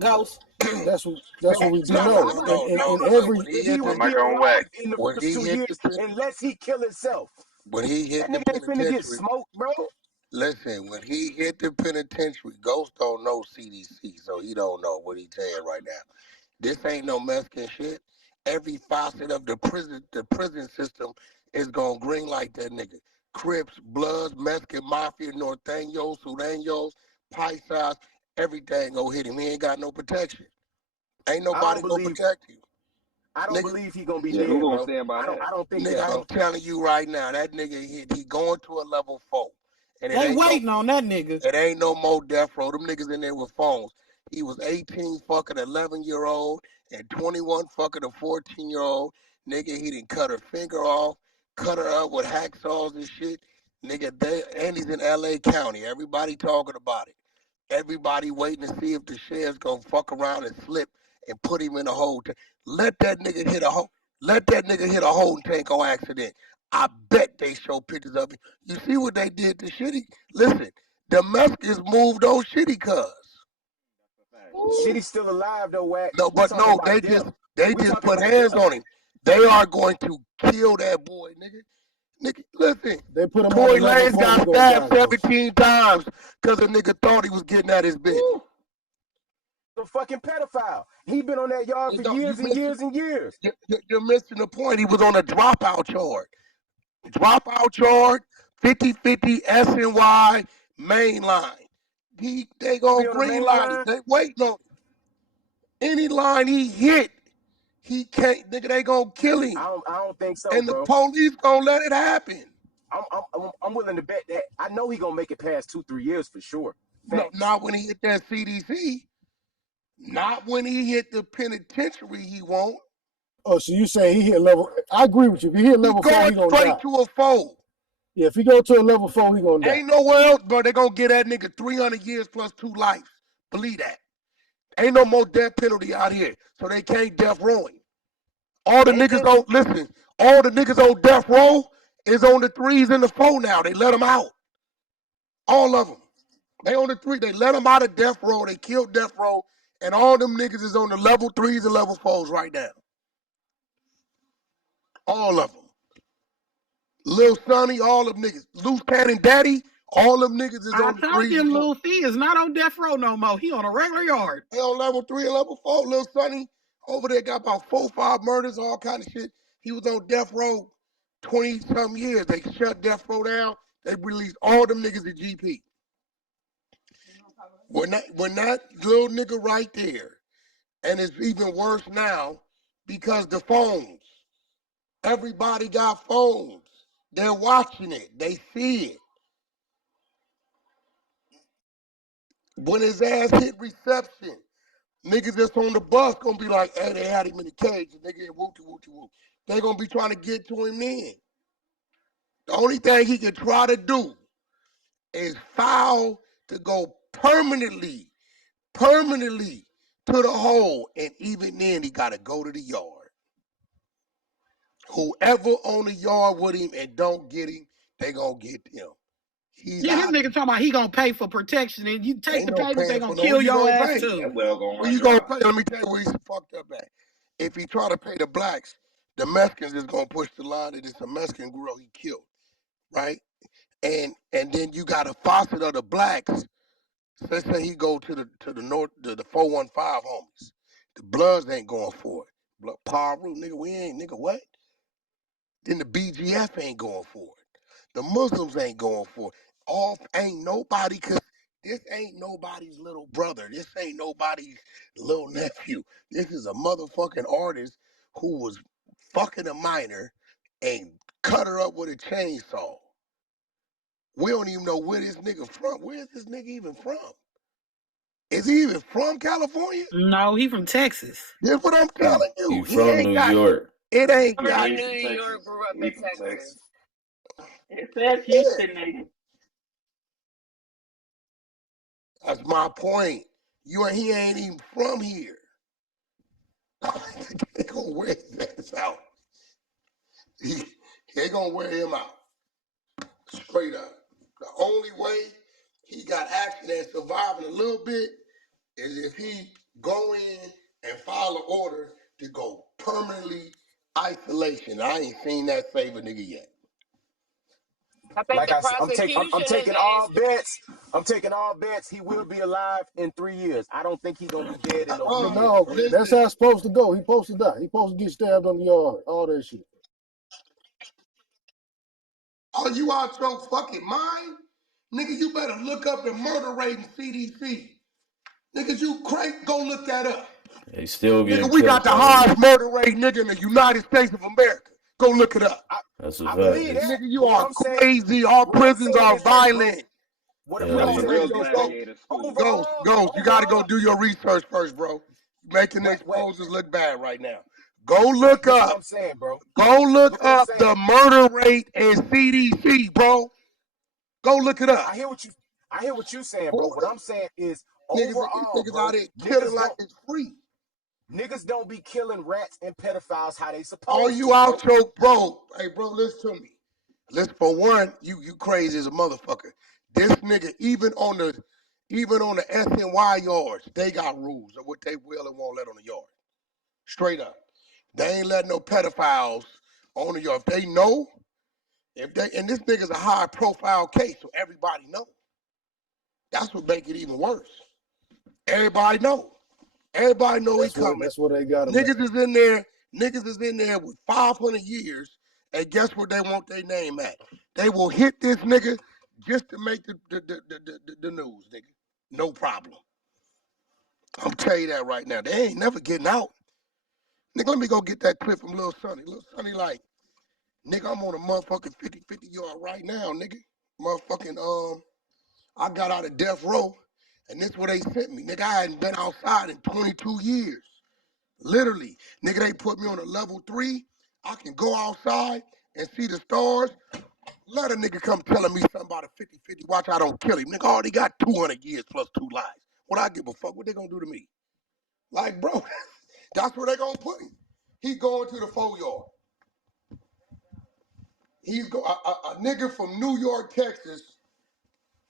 Ghost. That's what we do know. And every he would be alive in the first 2 years unless he kill himself. When he hit the penitentiary, bro. Listen, when he hit the penitentiary, Ghost don't know CDC, so he don't know what he's saying right now. This ain't no Mexican shit. Every facet of the prison system is gonna green like that nigga. Crips, Bloods, Mexican Mafia, Norteños, Sureños, Paisas, everything gonna hit him. He ain't got no protection. Ain't nobody gonna protect you. I don't believe he gonna be dead, who gonna bro. stand by that? I don't think nigga, that, bro. I'm telling you right now, that nigga he going to a level 4. And they waiting on that nigga. It ain't no more death row. Them niggas in there with phones. He was 18 fucking 11-year-old and 21 fucking a 14-year-old. Nigga, he didn't cut her finger off, cut her up with hacksaws and shit. Nigga, and he's in LA County. Everybody talking about it. Everybody waiting to see if the sheriff's gonna fuck around and slip and put him in a hole. Let that nigga hit a hole. Let that nigga hit a holding tank on accident. I bet they show pictures of it. You see what they did to Shitty? Listen, the Mexicans moved those Shitty cuz. Shitty's still alive though, Wack. No, but no, they just put hands on him. They are going to kill that boy, nigga. Nigga, listen. They put him Tory on Lanez got stabbed 17 times because a nigga thought he was getting at his bitch. The fucking pedophile. He been on that yard for years and years and years. You're missing the point. He was on a dropout charge. Dropout charge, 50-50 SNY main line. They gonna green line. They waiting on him. Any line he hit, he can't. Nigga, they gonna kill him. I don't think so, and bro. The police gonna let it happen. I'm willing to bet that. I know he gonna make it past 2-3 years for sure. No, not when he hit that CDC. Not when he hit the penitentiary. He won't. Oh, so you say he hit level? I agree with you. If he hit level 4, he gonna die. Straight to a 4. Yeah, if he go to a level 4, he gonna die. Ain't nowhere else, bro. They gonna get that nigga 300 years plus 2 lives. Believe that. Ain't no more death penalty out here, so they can't death row him. All the niggas on listen. All the niggas on death row is on the 3s and the 4 now. They let them out. All of them. They on the 3. They let them out of death row. They killed death row, and all them niggas is on the level 3s and level 4s right now. All of them. Lil Sonny, all them niggas. Loose Cannon Daddy, all them niggas is on the 3s. I told you Lil C is not on death row no more. He on a regular yard. He on level 3 and level 4. Lil Sonny over there got about 4 or 5 murders, all kind of shit. He was on death row 20-something years. They shut death row down. They released all them niggas to GP. When that little nigga right there, and it's even worse now because the phones. Everybody got phones. They're watching it. They see it. When his ass hit reception, niggas that's on the bus gonna be like, hey, they had him in the cage. The nigga whoop-de-whoop-de-whoop. They gonna be trying to get to him then. The only thing he can try to do is foul to go permanently to the hole. And even then, he gotta go to the yard. Whoever on the yard with him and don't get him, they gonna get him. This nigga talking about he gonna pay for protection, and you take the payment, they gonna kill your ass too. Where you gonna pay? Let me tell you where he's fucked up at. If he try to pay the blacks, the Mexicans is gonna push the line that it's a Mexican girl he killed, right? And then you got a faucet of the blacks. Let's say he go to the north, to the 415 homies. The Bloods ain't going for it. Blood Paru, nigga, we ain't, nigga, what? Then the BGF ain't going for it. The Muslims ain't going for it. Ain't nobody, cause this ain't nobody's little brother. This ain't nobody's little nephew. This is a motherfucking artist who was fucking a minor and cut her up with a chainsaw. We don't even know where this nigga from. Where is this nigga even from? Is he even from California? No, he from Texas. That's what I'm telling you. He from New York. It ain't got New York, grew up in Texas. It says Houston, nigga. That's my point. He ain't even from here. They gonna wear his ass out. They gonna wear him out. Straight up. The only way he got action and surviving a little bit is if he go in and file an order to go permanently isolation. I ain't seen that save a nigga yet. I think Like the I said, I'm prosecution taking has all asked. bets. I'm taking all bets. He will be alive in 3 years. I don't think he's gonna be dead in no 3 years. No, Listen. that's how it's supposed to go. He supposed to die. He supposed to get stabbed on the yard. All that shit. Are you out your fucking mind? Nigga, you better look up the murder rate in CDC. Niggas, you crazy? Go look that up. They still getting Nigga, we got the highest murder rate, nigga, in the United States of America. Go look it up. That's a I fact. believe that. Nigga, you But what are I'm saying, crazy. Our what I'm prisons saying are is this, bro. violent. What Hell I'm That's a yeah. saying real is this, bro. gladiator school. Ghost, you gotta go do your research first, bro. Making the exposures look bad right now. Go look This is up. what I'm saying, bro. Go look Look what I'm up saying. the murder rate in CDC, bro. Go look it up. I hear what you saying, bro. What I'm saying is overall, niggas bro, out here killing like it's free. Niggas don't be killing rats and pedophiles how they supposed Are to. you out your bro? Hey, bro, listen to me. Listen, for one, you crazy as a motherfucker. This nigga, even on the SNY yards, they got rules of what they will and won't let on the yard. Straight up. They ain't letting no pedophiles on the yard. If they know, and this nigga's a high profile case, so everybody know. That's what make it even worse. Everybody know. Everybody know he coming. That's what they got. Niggas is in there. Niggas is in there with 500 years, and guess what they want their name at? They will hit this nigga just to make the news, nigga. No problem. I'm telling you that right now. They ain't never getting out. Nigga, let me go get that clip from Lil Sonny. Lil Sonny like, nigga, I'm on a motherfucking 50 yard right now, nigga. Motherfucking, I got out of death row, and this is what they sent me. Nigga, I hadn't been outside in 22 years. Literally, nigga, they put me on a level 3. I can go outside and see the stars. Let a nigga come telling me something about a 50-50. Watch, I don't kill him. Nigga already got 200 years plus 2 lives. What I give a fuck? What they gonna do to me? Like, bro, that's where they gonna put him. He going to the 4 yard. He's a nigga from New York, Texas.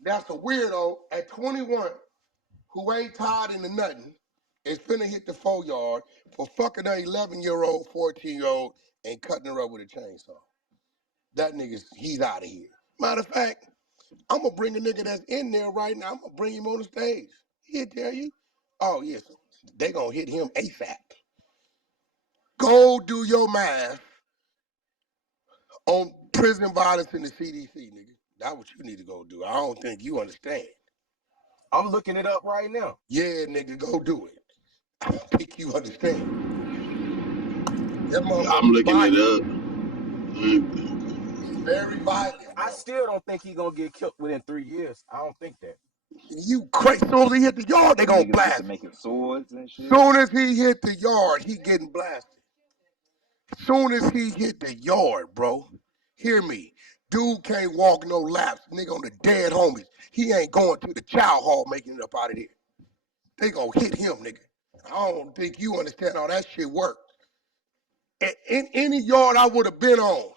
That's a weirdo at 21 who ain't tied into nothing. Is finna hit the 4 yard for fucking an 11-year-old, 14-year-old, and cutting her up with a chainsaw. That nigga's, he's out of here. Matter of fact, I'm gonna bring a nigga that's in there right now. I'm gonna bring him on the stage. He'll tell you. Oh, yes, they gonna hit him ASAP. Go do your math on prison violence in the CDC, nigga. That's what you need to go do. I don't think you understand. I'm looking it up right now. Yeah, nigga, go do it. I don't think you understand. I'm looking it up. He's very violent, bro. I still don't think he's gonna get killed within 3 years. I don't think that. You crazy. As soon as he hit the yard, they gonna blast him. Making swords and shit. Soon as he hit the yard, he getting blasted. Soon as he hit the yard, bro. Hear me. Dude can't walk no laps. Nigga on the dead homies. He ain't going to the chow hall making it up out of there. They gonna hit him, nigga. I don't think you understand how that shit works. In any yard I would have been on,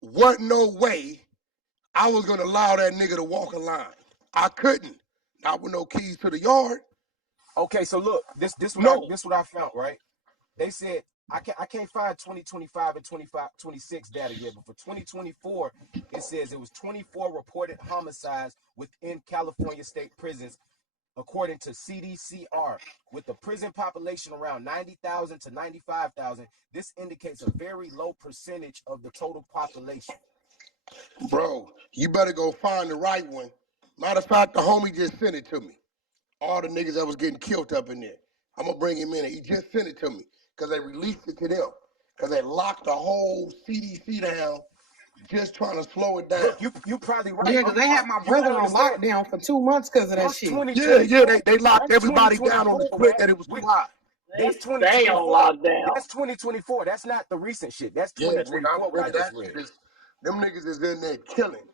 wasn't no way I was gonna allow that nigga to walk a line. I couldn't. Not with no keys to the yard. Okay, so look, this what I found, right? They said I can't find 2025 and 26 data yet, but for 2024, it says it was 24 reported homicides within California state prisons, according to CDCR. With the prison population around 90,000 to 95,000, this indicates a very low percentage of the total population. Bro, you better go find the right one. Matter of fact, the homie just sent it to me. All the niggas that was getting killed up in there. I'm gonna bring him in. He just sent it to me because they released it to them because they locked the whole CDC down, just trying to slow it down. Look, you probably right. Yeah, because they had my brother on lockdown for 2 months because of that shit. Yeah, they locked everybody down on the split that it was too high. They stay on lockdown. That's 2024. That's not the recent shit. That's 2024. What I just read. Them niggas is in there killing.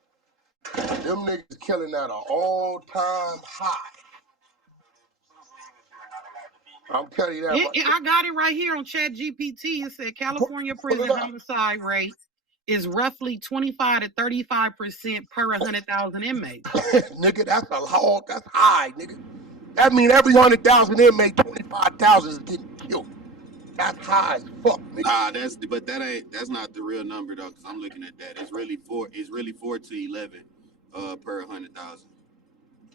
Them niggas killing at an all-time high. I'm telling you that. I got it right here on ChatGPT. It said California prison homicide rate is roughly 25 to 35% per 100,000 inmates. Nigga, that's high, nigga. That means every 100,000 inmate, 25,000 is getting killed. That's high as fuck, nigga. Nah, that's not the real number though, because I'm looking at that. It's really 4 to 11 per 100,000.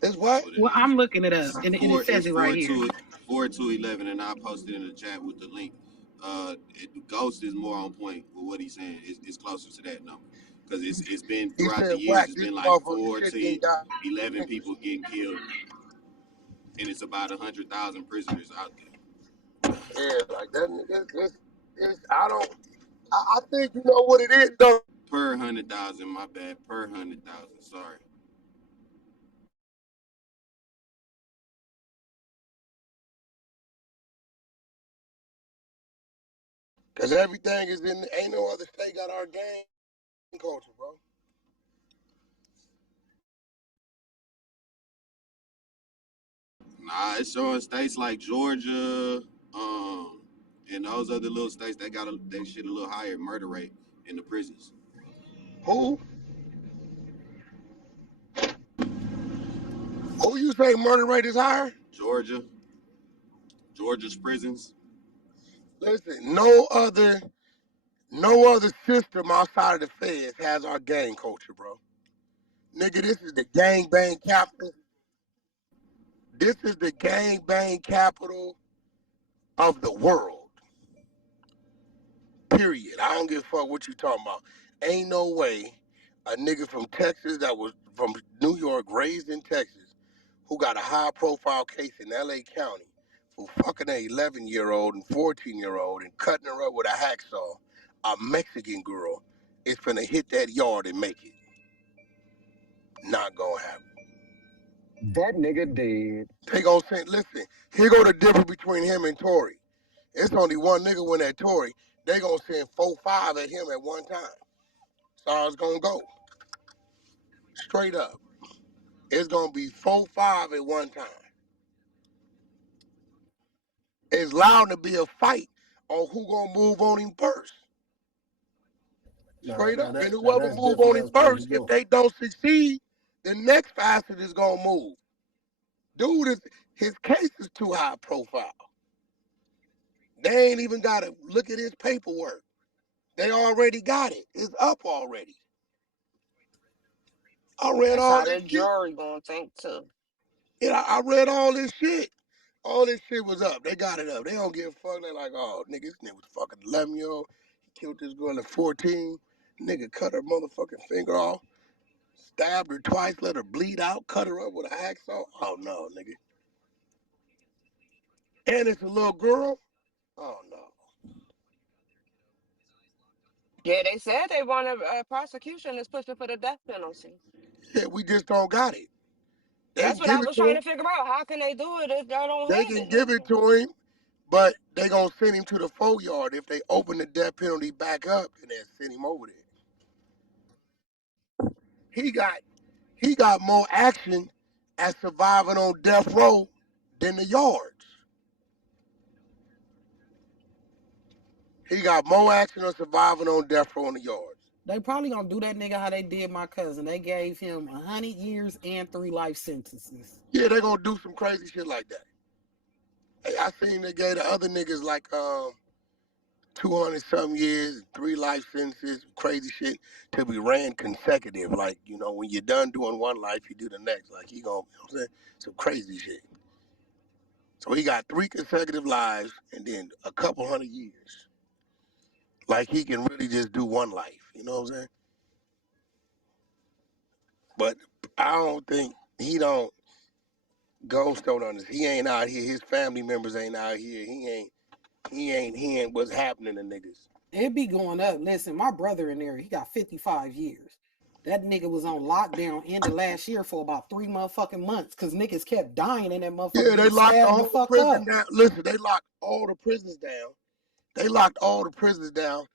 It's what? Well, I'm looking it up, and it says it right here. 4 to 11, and I posted in the chat with the link. Ghost is more on point with what he's saying. It's closer to that number because it's been throughout the years. It's been like 4 to 11 people getting killed, and it's about 100,000 prisoners out there. Yeah, like that nigga. I think you know what it is though. Per 100,000, my bad. Per 100,000. Sorry. Cause everything is in. Ain't no other state got our gang culture, bro. Nah, it's showing states like Georgia, and those other little states that got that shit a little higher murder rate in the prisons. Who you say murder rate is higher? Georgia's prisons. Listen, no other system outside of the feds has our gang culture, bro. Nigga, this is the gang bang capital. This is the gang bang capital of the world. Period. I don't give a fuck what you talking about. Ain't no way a nigga from Texas that was from New York, raised in Texas, who got a high profile case in LA County for fucking an 11-year-old and 14-year-old and cutting her up with a hacksaw, a Mexican girl, is finna hit that yard and make it. Not gonna happen. That nigga dead. They gonna say, listen, here go the difference between him and Tory. It's only one nigga win at Tory. They gonna send 4-5 at him at one time. That's how it's gonna go. Straight up. It's gonna be 4-5 at one time. It's allowed to be a fight on who gonna move on him first. Straight up. And whoever move on him first, if they don't succeed, the next facet is gonna move. Dude, his case is too high profile. They ain't even gotta look at his paperwork. They already got it. It's up already. I read That's all how this that shit. jury gonna think too. Yeah, I read all this shit. All this shit was up. They got it up. They don't give a fuck. They like, oh, nigga, this nigga was fucking 11-year-old. He killed this girl at 14. Nigga cut her motherfucking finger off. Stabbed her twice, let her bleed out, cut her up with a hacksaw. Oh, no, nigga. And it's a little girl? Oh, no. Yeah, they said they want a prosecution that's pushing for the death penalty. Yeah, we just don't got it. That's what I was trying to figure out. How can they do it if y'all don't have it? They can give it to him, but they gonna send him to the 4-yard. If they open the death penalty back up, then they'll send him over there. He got more action at surviving on death row than the yards. He got more action on surviving on death row in the yards. They probably gonna do that nigga how they did my cousin. They gave him 100 years and 3 life sentences. Yeah, they gonna do some crazy shit like that. Hey, I seen they gave the other niggas like 200-something years, 3 life sentences, crazy shit to be ran consecutive. Like, you know, when you're done doing one life, you do the next. Like, he gonna, you know what I'm saying? Some crazy shit. So he got 3 consecutive lives and then a couple 100 years. Like, he can really just do one life. You know what I'm saying? But I don't think he don't. Ghost don't understand. He ain't out here. His family members ain't out here. He ain't what's happening to niggas. It be going up. Listen, my brother in there, he got 55 years. That nigga was on lockdown end of last year for about 3 motherfucking months because niggas kept dying in that motherfucker. Yeah, they locked the whole prison down. Listen, they locked all the prisons down. They locked all the prisons down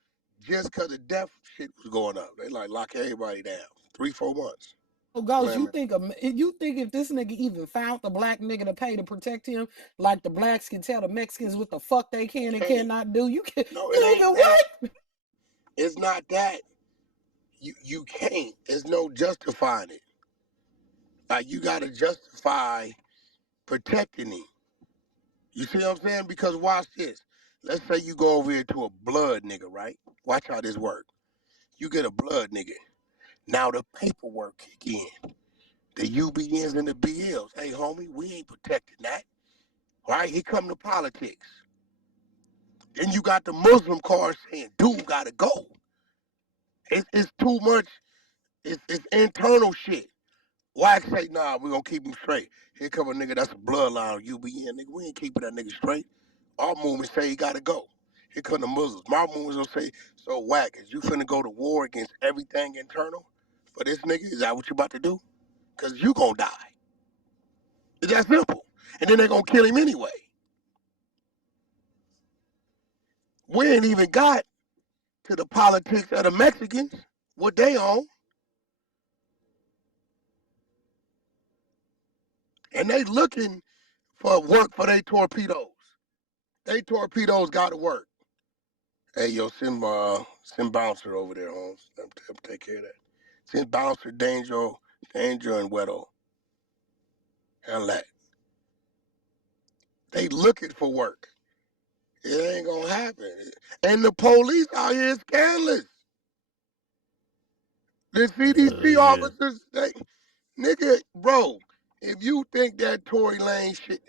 just because the death shit was going up. They like lock everybody down 3-4 months. Oh, Ghost, you think if this nigga even found the black nigga to pay to protect him, like the blacks can tell the Mexicans what the fuck they can and cannot do? You can, no, nigga, what? It's not that. You can't. There's no justifying it. Like, you gotta justify protecting him. You see what I'm saying? Because watch this. Let's say you go over here to a blood nigga, right? Watch how this work. You get a blood nigga. Now the paperwork kick in. The UBNs and the BLs. Hey, homie, we ain't protecting that. Right? Here come the politics. Then you got the Muslim card saying, dude gotta go. It's too much. It's internal shit. Wax say, nah, we gonna keep him straight. Here come a nigga that's a bloodline UBN. Nigga, we ain't keeping that nigga straight. Our movement say he gotta go. Here come the Muslims. My movement gonna say, so Whack, is you finna go to war against everything internal for this nigga? Is that what you about to do? Cause you gonna die. It's that simple. And then they gonna kill him anyway. We ain't even got to the politics of the Mexicans, what they own. And they looking for work for their torpedoes. They torpedoes gotta work. Hey, yo, send Bouncer over there, Holmes. Let him take care of that. Send Bouncer, Danger, and Weddle. Hell that. They looking for work. It ain't gonna happen. And the police out here is scandalous. The CDC officers, nigga, bro, if you think that Tory Lane shit,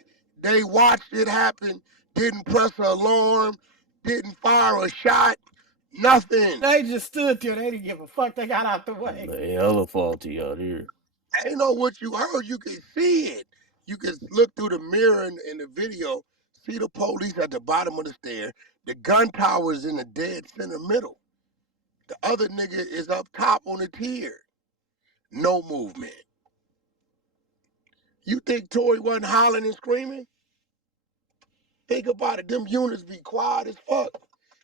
they watched it happen, didn't press an alarm, didn't fire a shot, nothing. They just stood there. They didn't give a fuck. They got out the way. They hella faulty out here. Ain't know what you heard. You can see it. You can look through the mirror in the video, see the police at the bottom of the stair. The gun tower is in the dead center middle. The other nigga is up top on the tier. No movement. You think Tory wasn't hollering and screaming? Think about it. Them units be quiet as fuck.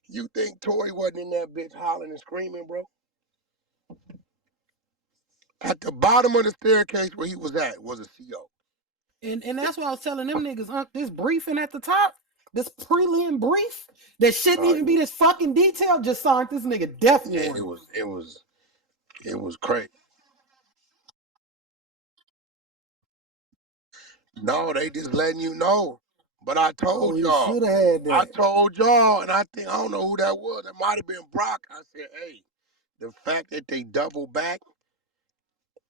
You think Tory wasn't in that bitch hollering and screaming, bro? At the bottom of the staircase where he was at was a CO. And that's why I was telling them niggas, this briefing at the top, this prelim brief that shouldn't even be this fucking detailed, just signed this nigga death warrant. It was crazy. No, they just letting you know. But I told y'all. Should have had that. I told y'all, and I don't know who that was. It might have been Brock. I said, hey, the fact that they double back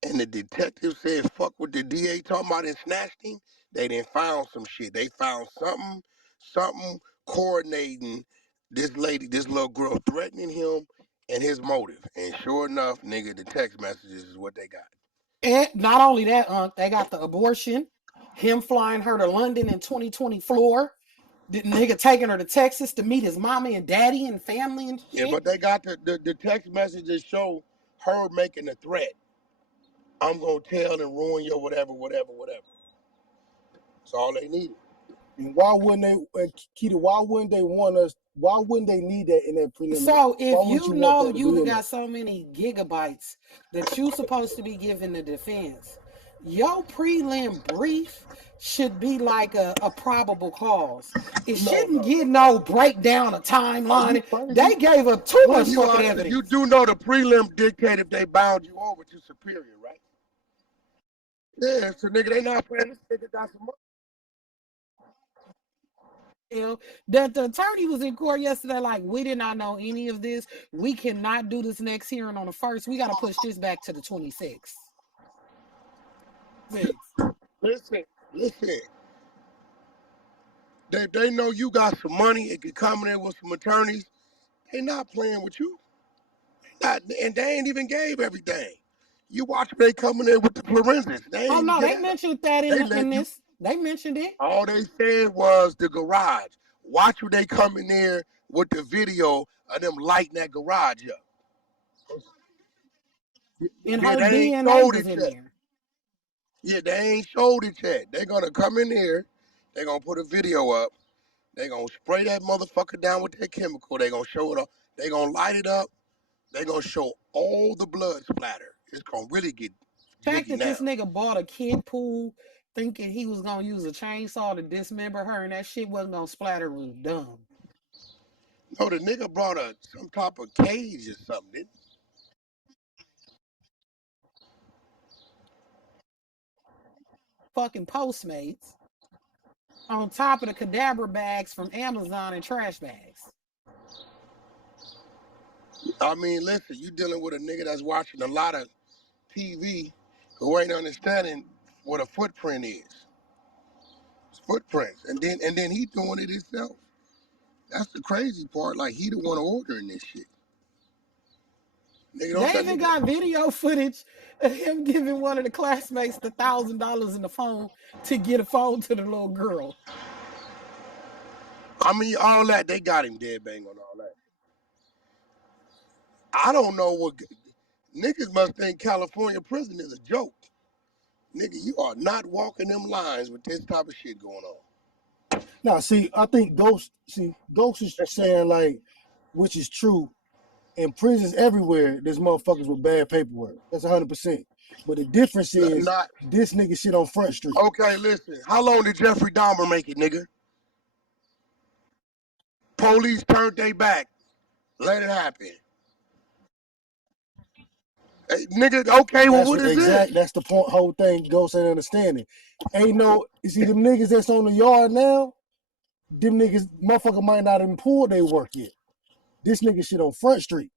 and the detective said fuck what the DA talking about and snatched him, they done found some shit. They found something coordinating this little girl threatening him and his motive. And sure enough, nigga, the text messages is what they got. And not only that, they got the abortion, him flying her to London in 2020 floor, the nigga taking her to Texas to meet his mommy and daddy and family and shit. Yeah, but they got the text messages show her making a threat. I'm gonna tell and ruin your whatever. That's all they needed. And why wouldn't they, Keita, why wouldn't they want us, why wouldn't they need that in that preliminary? So if you know you got so many gigabytes that you're supposed to be giving the defense, your prelim brief should be like a probable cause. It shouldn't get no breakdown of timeline. They gave up too much fucking evidence. You do know the prelim dictate if they bound you over to superior, right? Yeah, so nigga, they not playing this nigga got some money. That the attorney was in court yesterday like, we did not know any of this. We cannot do this next hearing on the 1st. We got to push this back to the 26th. Listen. They know you got some money and can come in there with some attorneys. They not playing with you. And they ain't even gave everything. You watch they coming in with the forensics. They mentioned that in this. They mentioned it. All they said was the garage. Watch when they come in there with the video of them lighting that garage up. And her DNA was in there. Yeah, they ain't showed it yet. They're gonna come in here. They're gonna put a video up. They're gonna spray that motherfucker down with that chemical. They're gonna show it up. They're gonna light it up. They're gonna show all the blood splatter. It's gonna really get the fact that this nigga bought a kid pool thinking he was gonna use a chainsaw to dismember her and that shit wasn't gonna splatter was dumb. No, the nigga brought some type of cage or something, didn't he? Fucking Postmates. on top of the cadaver bags from Amazon and trash bags. I mean, listen, you dealing with a nigga that's watching a lot of TV who ain't understanding what a footprint is. It's footprints. And then he doing it himself. That's the crazy part. Like, he the one ordering this shit. Nigga, They even got video footage of him giving one of the classmates the $1,000 in the phone to get a phone to the little girl. I mean, all that, they got him dead bang on all that. I don't know what... Niggas must think California prison is a joke. Nigga, you are not walking them lines with this type of shit going on. Now, see, I think Ghost is saying, like, which is true, in prisons everywhere, there's motherfuckers with bad paperwork. That's 100%. But the difference is this nigga shit on Front Street. Okay, listen. How long did Jeffrey Dahmer make it, nigga? Police turned their back. Let it happen. Hey, nigga, okay, well, what is it? That's the point, whole thing Ghost ain't understanding. Ain't no, you see them niggas that's on the yard now, them niggas, motherfucker might not even pull their work yet. This nigga shit on Front Street.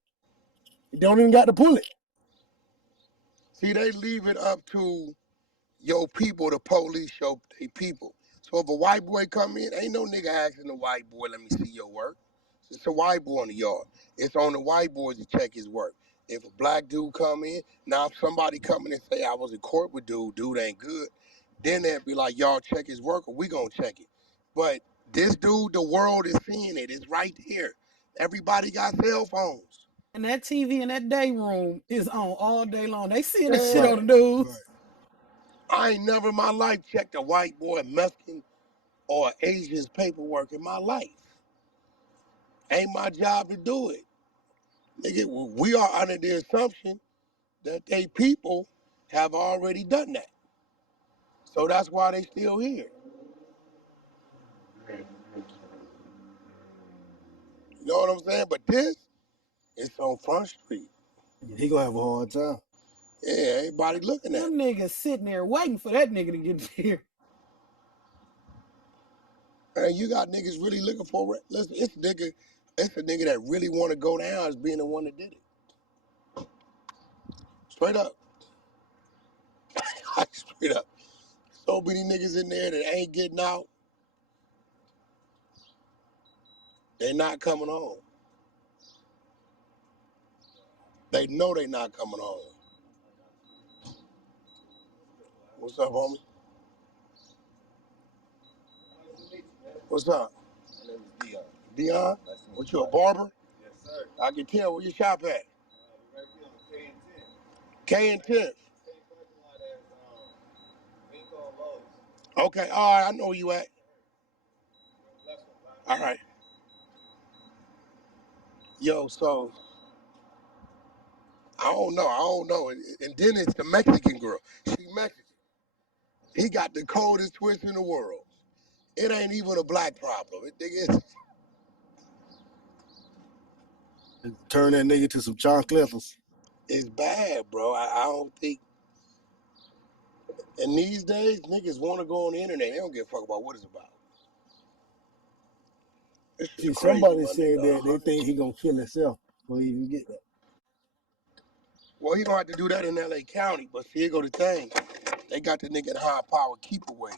They don't even got to pull it. See, they leave it up to your people, the police, show they people. So if a white boy come in, ain't no nigga asking the white boy, let me see your work. It's a white boy in the yard. It's on the white boy to check his work. If a black dude come in, now if somebody come in and say, I was in court with dude ain't good, then they'd be like, y'all check his work or we gonna check it. But this dude, the world is seeing it. It's right here. Everybody got cell phones. And that TV in that day room is on all day long. They seeing the shit on the news. Right. I ain't never in my life checked a white boy, Mexican, or Asian's paperwork in my life. Ain't my job to do it. Nigga, we are under the assumption that they people have already done that. So that's why they still here. You know what I'm saying? But this, it's on Front Street. He gonna have a hard time. Yeah, everybody looking at him. Them niggas sitting there waiting for that nigga to get here. And you got niggas really looking for it. Listen, it's a nigga that really want to go down as being the one that did it. Straight up. Straight up. So many niggas in there that ain't getting out. They're not coming home. They know they not coming home. What's up, homie? What's up? My name is Dion. Dion? What, you a barber? Yes, sir. I can tell. Where you shop at? Right here on K and 10th. Okay, all right, I know where you at. All right. Yo, so, I don't know. And then it's the Mexican girl. She Mexican. He got the coldest twist in the world. It ain't even a black problem. Turn that nigga to some John Clifford. It's bad, bro. I don't think. And these days, niggas want to go on the internet. They don't give a fuck about what it's about. See, somebody said that they think he gonna kill himself before he even get that. Well, he gonna have to do that in LA County, but see, here go the thing. They got the nigga in high power keep away.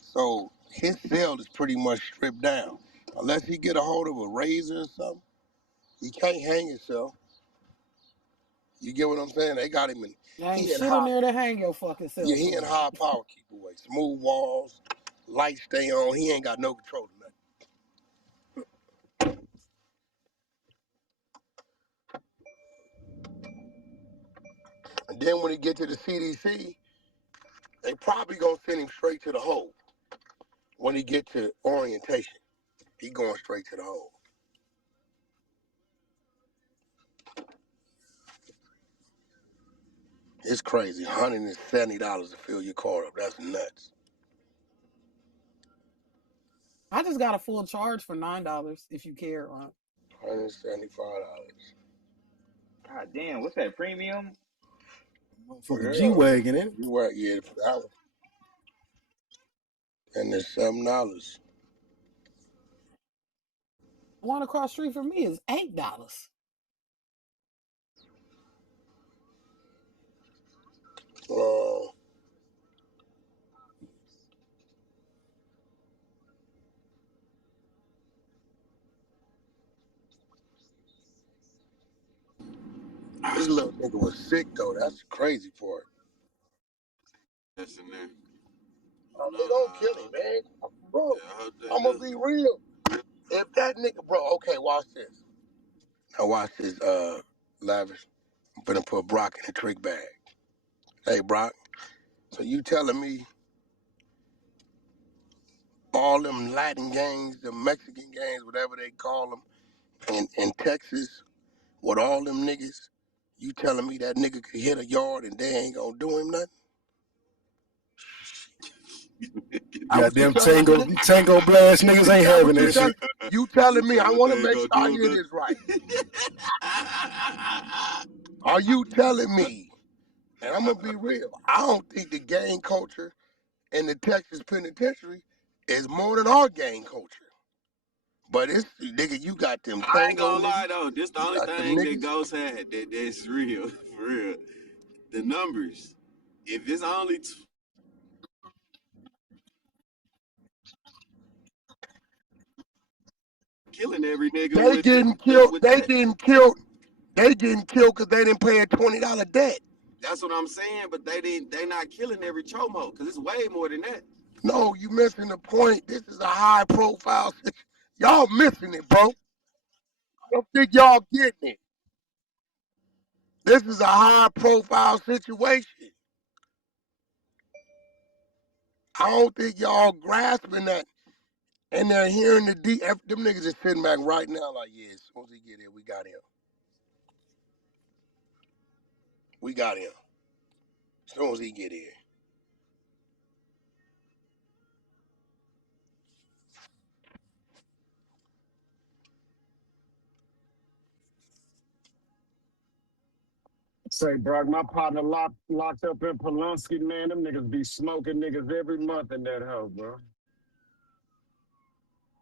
So his cell is pretty much stripped down. Unless he get a hold of a razor or something, he can't hang himself. You get what I'm saying? They got him in. Ain't shit in there to hang your fucking self. Yeah, he in high power keep away. Smooth walls, lights stay on. He ain't got no control of nothing. And then when he get to the CDC, they probably gonna send him straight to the hole. When he get to orientation, he going straight to the hole. It's crazy. $170 to fill your car up. That's nuts. I just got a full charge for $9 if you care. $175. God damn, what's that premium? For the G-Wagon, G-Wagon, yeah, for that one. And it's $7. One across the street from me is $8. This little nigga was sick though. That's the crazy part. That's in there. Oh, they gonna kill him, man. Bro, Yeah, I'm gonna be real. If that nigga, bro, okay, watch this. Now watch this, Lavish. I'm finna put Brock in a trick bag. Hey, Brock. So you telling me all them Latin gangs, the Mexican gangs, whatever they call them, in Texas, with all them niggas, you telling me that nigga could hit a yard and they ain't gonna do him nothing? Goddamn tango blast niggas ain't having that shit. You telling me, I want to make sure I hear this right. Are you telling me, and I'm going to be real, I don't think the gang culture in the Texas penitentiary is more than our gang culture. But it's, nigga, you got them tango I ain't gonna niggas. lie though, this the only thing that Ghost had that's real, for real. The numbers. If it's only killing every nigga, they getting killed because they didn't pay a $20 debt. That's what I'm saying, but they not killing every chomo, because it's way more than that. No, you missing the point. This is a high profile situation. Y'all missing it, bro. I don't think y'all getting it. This is a high profile situation. I don't think y'all grasping that. And they're hearing the DF. Them niggas is sitting back right now like, yeah, as soon as he get here, we got him. We got him. As soon as he get here. Say, bro, my partner locked up in Pulaski, man. Them niggas be smoking niggas every month in that house, bro.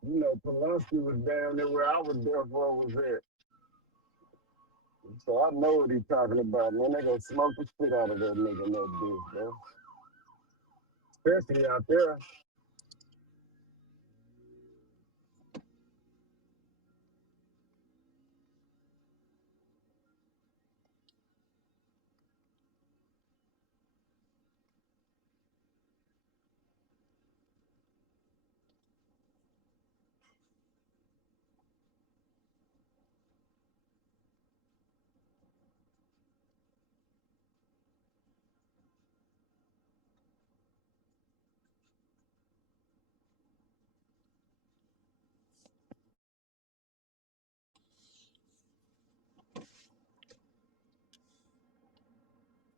You know, Pulaski was down there where I was there for was at. So I know what he's talking about, man. They gonna smoke the shit out of that nigga in that bitch, bro. Especially out there.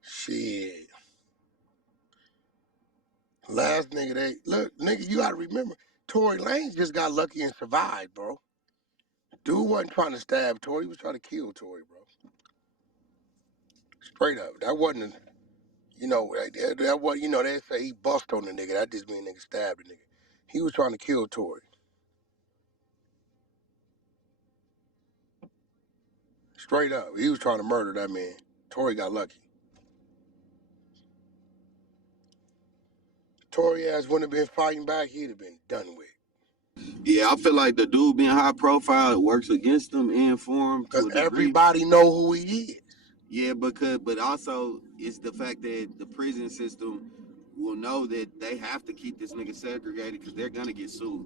Shit. Last nigga, look, nigga, you gotta remember, Tory Lanez just got lucky and survived, bro. Dude wasn't trying to stab Tory, he was trying to kill Tory, bro. Straight up. That wasn't, you know, that was, you know, they say he bust on the nigga. That just mean nigga stabbed the nigga. He was trying to kill Tory. Straight up. He was trying to murder that man. Tory got lucky. Tory ass wouldn't have been fighting back, he'd have been done with. Yeah, I feel like the dude being high profile works against him and for him to a degree. Everybody know who he is. Yeah, but also it's the fact that the prison system will know that they have to keep this nigga segregated because they're gonna get sued.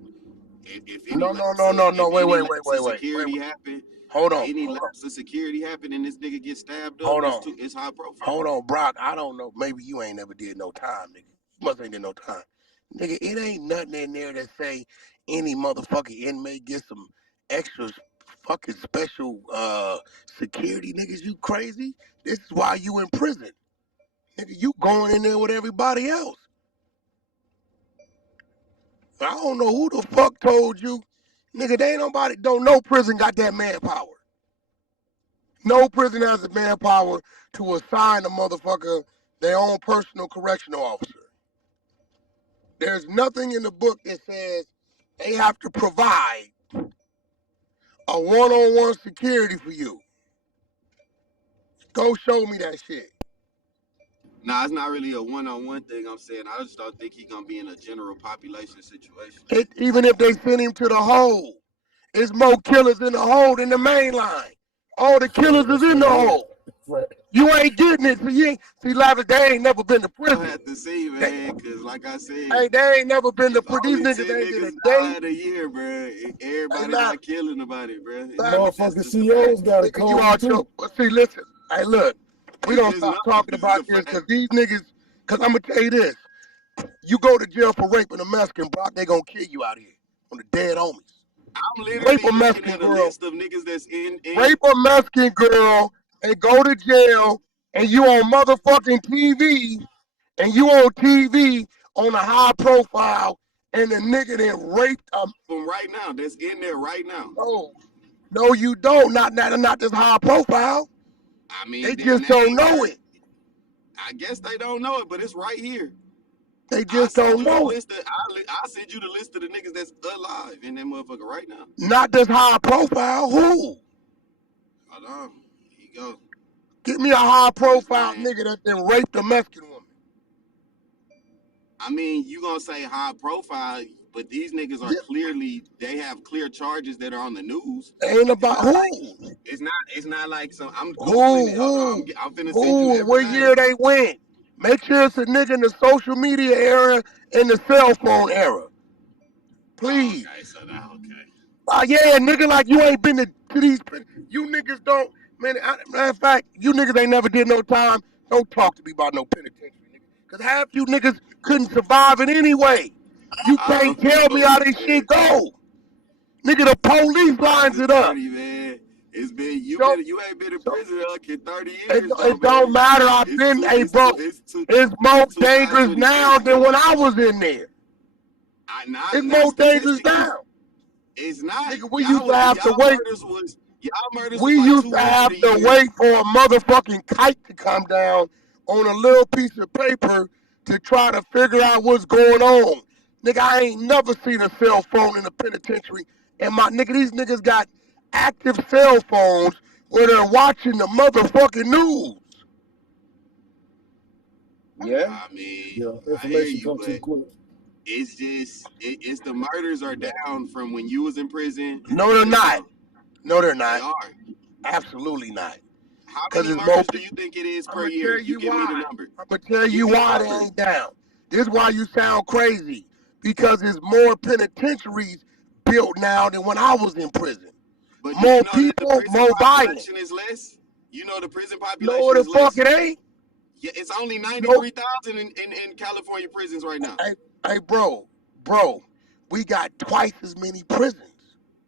If any lapse of security happen, hold on. Any lapse of security happen and this nigga gets stabbed up, Hold on. It's high profile. Hold on, Brock. I don't know. Maybe you ain't never did no time, nigga. You must ain't did no time. Nigga, it ain't nothing in there that say any motherfucking inmate get some extra fucking special security, niggas. You crazy? This is why you in prison. Nigga, you going in there with everybody else. I don't know who the fuck told you. Nigga, they ain't nobody, no prison got that manpower. No prison has the manpower to assign a motherfucker their own personal correctional officer. There's nothing in the book that says they have to provide a one-on-one security for you. Go show me that shit. Nah, it's not really a one-on-one thing. I'm saying I just don't think he's gonna be in a general population situation. Even if they send him to the hole, it's more killers in the hole than the main line. All the killers is in the hole. Right. You ain't getting it. So you ain't see, Lavis, they ain't never been to I prison. have to see, man, because like I said, Hey, they ain't never been to prison. These only niggas 10 ain't did a niggas day. died a year, bro. Everybody not killing about it, bro. Motherfucking CEOs got a You out code too. see, listen. Hey, look, we It's gonna just stop numbers. talking It's about a this fact. because these niggas. Because I'm gonna tell you this: you go to jail for raping a Mexican, Brock, they gonna kill you out here on the dead homies. I'm Rape literally a looking Mexican at a girl. list of niggas that's in. Rape a Mexican girl and go to jail, and you on motherfucking TV, and you on TV on a high profile, and the nigga that raped a. From right now, that's in there right now. No, you don't. Not this high profile. I mean, They just don't know it. I guess they don't know it, but it's right here. They just don't know it. I send you the list of the niggas that's alive in that motherfucker right now. Not this high profile. Who? Hold on. Here you go. Give me a high profile nigga that then raped a Mexican woman. I mean, you gonna say high profile, but these niggas are clearly, they have clear charges that are on the news. Ain't about who? It's not like some. I'm googling it. Hold on. I'm finna send you every What year they went? Make sure it's a nigga in the social media era and the cell phone era. Please. Oh, okay, so that okay. Yeah, nigga, like you ain't been to these. You niggas don't. Man, matter of fact, you niggas ain't never did no time. Don't talk to me about no penitentiary, nigga. Because half you niggas couldn't survive it anyway. You can't tell me how this shit go. Nigga, the police lines it up. 30, man. It's been you ain't been in prison in 30 years. It don't matter. I've been, hey, bro. It's more dangerous now than when I was in there. It's more dangerous now. It's not. Nigga, we used to have to wait. We Like used to have to wait for a motherfucking kite to come down on a little piece of paper to try to figure out what's going on. Nigga, I ain't never seen a cell phone in the penitentiary. And my nigga, these niggas got active cell phones where they're watching the motherfucking news. Yeah. I mean, I hear you, but too quick. it's just it's the murders are down from when you was in prison. No, they're not. No, they're not. They are. Absolutely not. How many murders do you think it is per year? You give me the number. I'm going to tell you why they ain't down. This is why you sound crazy. Because there's more penitentiaries built now than when I was in prison. But more people, more violence. Is less? You know the prison population no, the is less? fuck it ain't. Yeah, it's only 93,000 in California prisons right now. Hey, bro, we got twice as many prisons.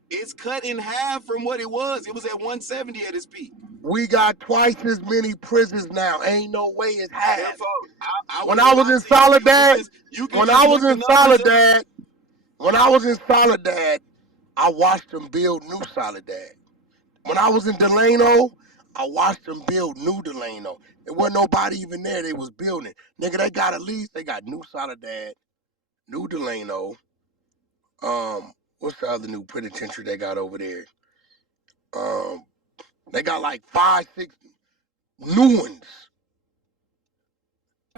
It's cut in half from what it was. It was at 170 at its peak. We got twice as many prisons now. Ain't no way it's half. Therefore, when I was in Soledad, I watched them build new Soledad. When I was in Delano, I watched them build new Delano. There wasn't nobody even there. They was building. Nigga, they got new Soledad, new Delano. What's the other new penitentiary they got over there? They got like 5, 6 new ones.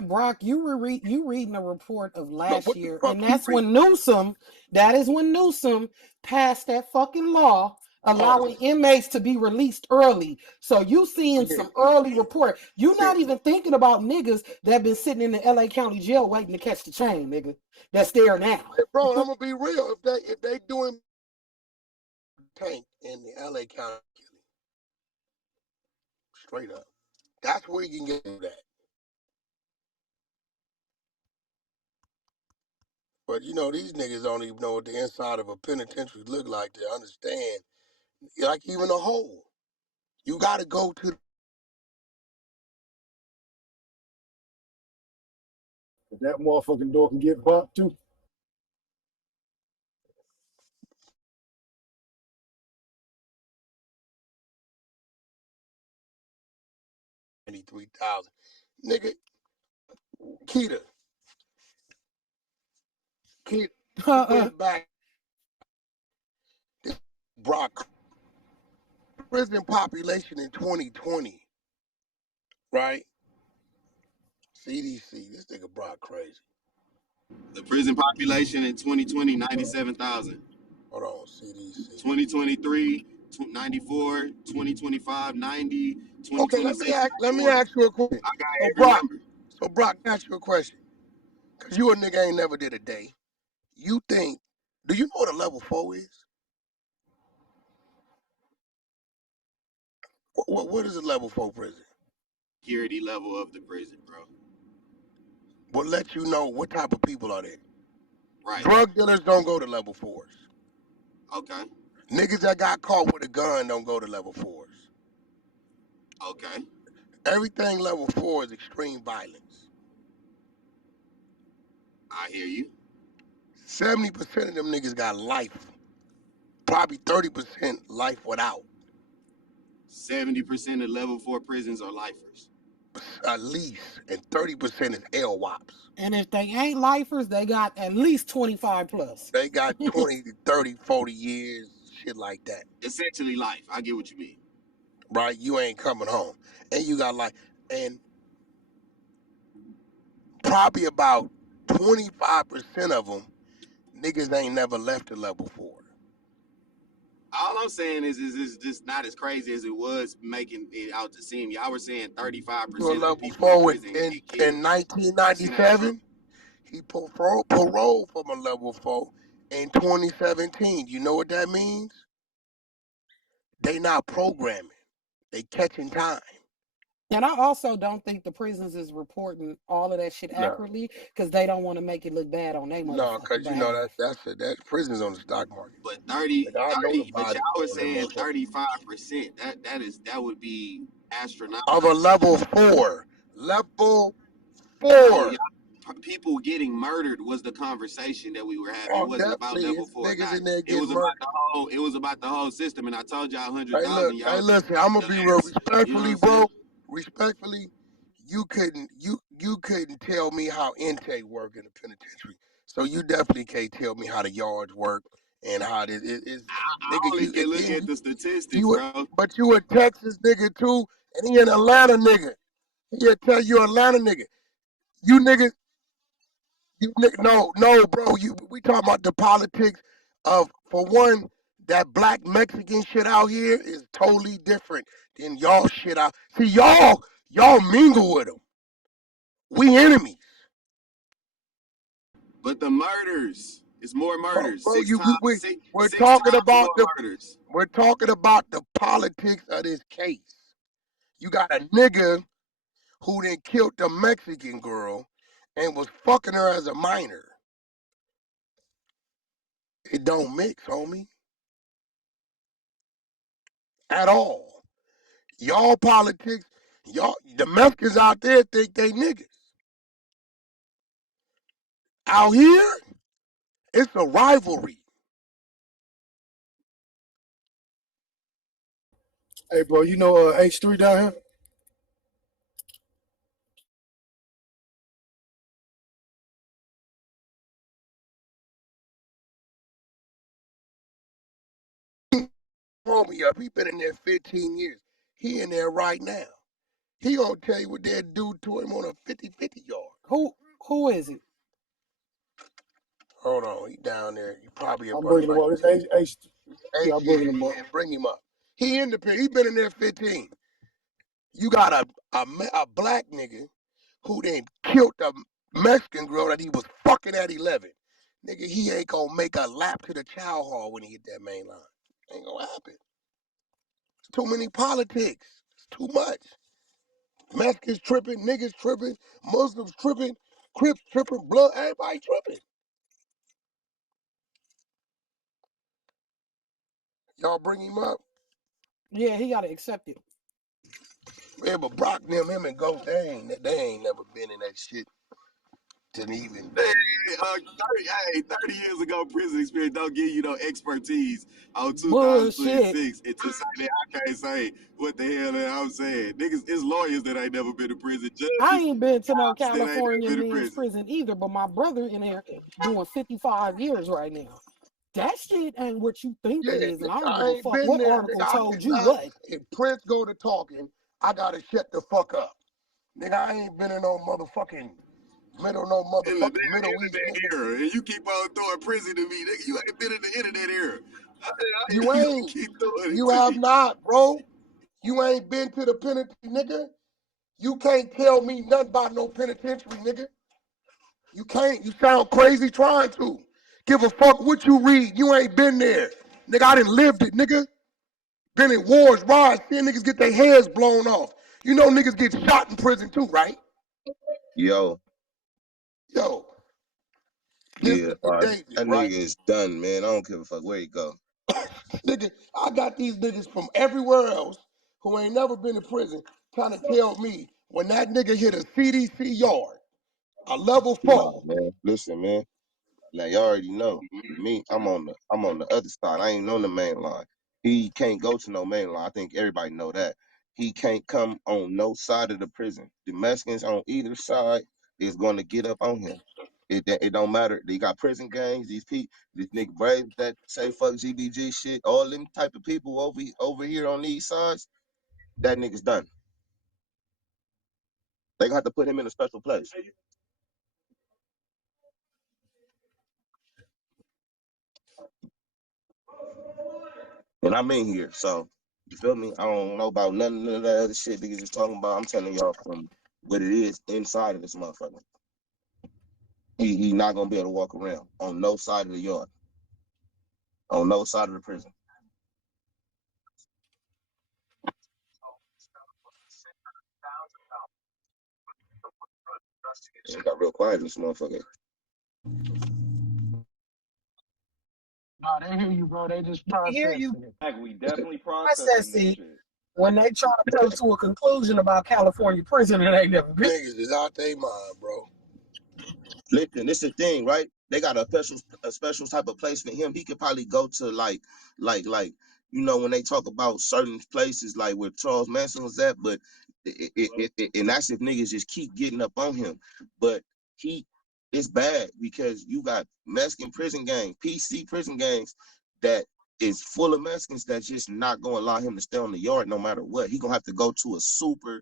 Brock, you reading a report of last year, and that's when Newsom passed that fucking law allowing inmates to be released early. So you seeing some early report. You not even thinking about niggas that been sitting in the LA County jail waiting to catch the train, nigga. That's there now. Hey, bro, I'm gonna be real. If they doing tank in the LA County killing, straight up, that's where you can get that. But you know, these niggas don't even know what the inside of a penitentiary look like to understand. Like even a hole, you got to go to. That motherfucking door can get popped too. $23,000, nigga. Keita, Kid went back. Brock, prison population in 2020, right? CDC, this nigga Brock crazy. The prison population in 2020, 97,000. Hold on, CDC. 2023, 94, 2025, 90, 2026, Okay, let me ask you a question. I got So every number. Brock, ask you a question. Cause you a nigga ain't never did a day. You think, do you know what a level 4 is? What is a level 4 prison? Security level of the prison, bro. Will let you know what type of people are there. Right. Drug dealers don't go to level 4s. Okay. Niggas that got caught with a gun don't go to level 4s. Okay. Everything level 4 is extreme violence. I hear you. 70% of them niggas got life. Probably 30% life without. 70% of level 4 prisons are lifers. At least. And 30% is LWOPs. And if they ain't lifers, they got at least 25 plus. They got 20, 30, 40 years, shit like that. Essentially life. I get what you mean. Right? You ain't coming home. And you got and probably about 25% of them, niggas ain't never left a level 4. All I'm saying is just not as crazy as it was making it out to seem. Y'all were saying 35% of the people in prison get killed. In 1997, he paroled from a level 4 in 2017. You know what that means? They not programming. They catching time. And I also don't think the prisons is reporting all of that shit accurately because they don't want to make it look bad on their motherfucking No, because you know that's prisons on the stock market. But 30, but y'all were saying 35%. That would be astronomical. Of a level 4. Level 4. No, people getting murdered was the conversation that we were having. It wasn't about level 4. It was about the whole system, and I told y'all 100,000. Hey, listen, I'm gonna be real respectfully, bro. Respectfully, you couldn't tell me how intake work in the penitentiary. So you definitely can't tell me how the yards work and how this is. I only can look at the statistics, bro. But you a Texas nigga too, and he an Atlanta nigga. He'll tell you Atlanta nigga. You niggas, no, bro. We talking about the politics of, for one, that black Mexican shit out here is totally different than y'all shit out. See, y'all mingle with them. We enemies. But the murders, it's more murders. Bro, we're talking about murders. We're talking about the politics of this case. You got a nigga who then killed the Mexican girl and was fucking her as a minor. It don't mix, homie. At all. Y'all politics, the Mexicans out there think they niggas. Out here, it's a rivalry. Hey, bro, you know H3 down here? Homie up, he been in there 15 years. He in there right now. He gonna tell you what that dude to him on a 50-50 yard. Who is it? Hold on, he down there. You probably I'm bringing him up. It's H. Yeah, I'm bringing him up. Bring him up. He independent. He been in there 15. You got a black nigga who then killed the Mexican girl that he was fucking at 11. Nigga, he ain't gonna make a lap to the chow hall when he hit that main line. Ain't gonna happen. It's too many politics. It's too much. Mexicans tripping, niggas tripping, Muslims tripping, Crips tripping, blood, everybody tripping. Y'all bring him up? Yeah, he gotta accept it. Yeah, but Brock, him and Ghost, they ain't never been in that shit. to even. Hey, 30 years ago, prison experience don't give you no expertise on Bullshit. 2026. And to say that, I can't say what the hell that I'm saying. Niggas, it's lawyers that ain't never been to prison, I judges, ain't been to no cops that ain't never California been to men's prison. prison either, but my brother in there doing 55 years right now. That shit ain't what you think it is, and I don't give I a ain't fuck been what there, article nigga. I told you cannot. what. If Prince go to talking, I gotta shut the fuck up. Nigga, I ain't been in no motherfucking In the Middle East, internet nigga. era, and you keep on throwing prison to me, nigga. You ain't been in the internet era. You ain't. Keep throwing it You to have me. not, bro. You ain't been to the penitentiary, nigga. You can't tell me nothing about no penitentiary, nigga. You can't. You sound crazy trying to. Give a fuck what you read. You ain't been there. Nigga, I done lived it, nigga. Been in wars, riots, seeing niggas get their heads blown off. You know niggas get shot in prison too, right? Yo, Yo, this yeah, nigga David, that right? nigga is done, man. I don't give a fuck where he go. Nigga, I got these niggas from everywhere else who ain't never been to prison trying to tell me when that nigga hit a CDC yard, a level 4. Nah, man. Listen, man. Now you already know. Me, I'm on the other side. I ain't on the main line. He can't go to no main line. I think everybody know that. He can't come on no side of the prison. The Mexicans on either side is going to get up on him. It don't matter. They got prison gangs. These people, this nigga Brave that say fuck GBG shit. All them type of people over here on these sides. That nigga's done. They gonna have to put him in a special place. And I'm in here, so you feel me? I don't know about none of that other shit niggas is talking about. I'm telling y'all from what it is inside of this motherfucker. He not gonna be able to walk around on no side of the yard, on no side of the prison. It got real quiet in this motherfucker. Nah, they hear you, bro. They just They hear processing you it. Like, we definitely processing process this it shit. when they try to come to a conclusion about California prison and they never been. Niggas is out their mind, bro. Listen, this is the thing, right? They got a special type of place for him. He could probably go to like you know when they talk about certain places like where Charles Manson was at, but and that's if niggas just keep getting up on him. But it's bad because you got Mexican prison gangs, PC prison gangs that is full of Mexicans that's just not gonna allow him to stay on the yard no matter what. He gonna have to go to a super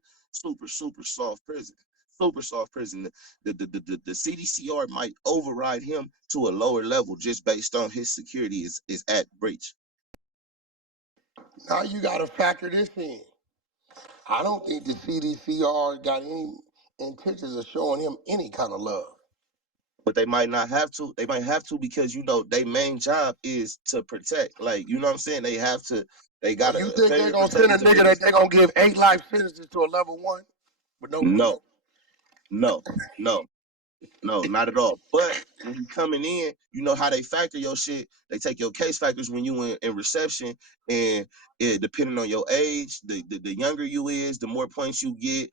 soft prison. Super soft prison. The CDCR might override him to a lower level just based on his security is at breach. Now you gotta factor this in. I don't think the CDCR got any intentions of showing him any kind of love. But they might not have to. They might have to because you know their main job is to protect. Like you know what I'm saying. They have to. They So got you to think they're offender gonna send protect a his nigga that offenders. they're gonna give 8 life sentences to a level 1 with no No, no, no. No, not at all. But when you coming in, you know how they factor your shit. They take your case factors when you in reception, and depending on your age, the younger you is, the more points you get.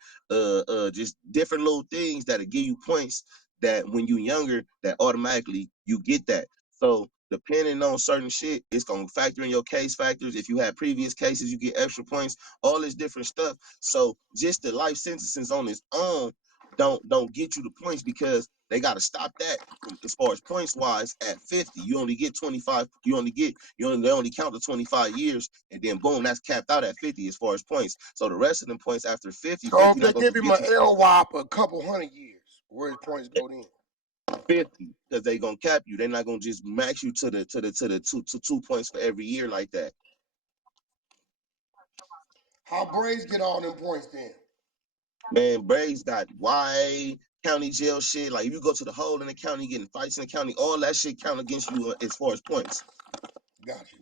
Just different little things that'll give you points that when you younger, that automatically you get that. So depending on certain shit, it's gonna factor in your case factors. If you have previous cases, you get extra points. All this different stuff. So just the life sentences on its own don't get you the points because they got to stop that from as far as points wise at 50. You only get 25. They only count the 25 years, and then boom, that's capped out at 50 as far as points. So the rest of them points after 50, So if 50 they not gonna give him get an you LWOP a couple 100 years, where his points go then? 50 because they gonna cap you. They're not gonna just max you to the 2 points for every year like that. How Braves get all them points then? Man, Braves got wide county jail shit. Like if you go to the hole in the county, getting fights in the county, all that shit count against you as far as points. Got you.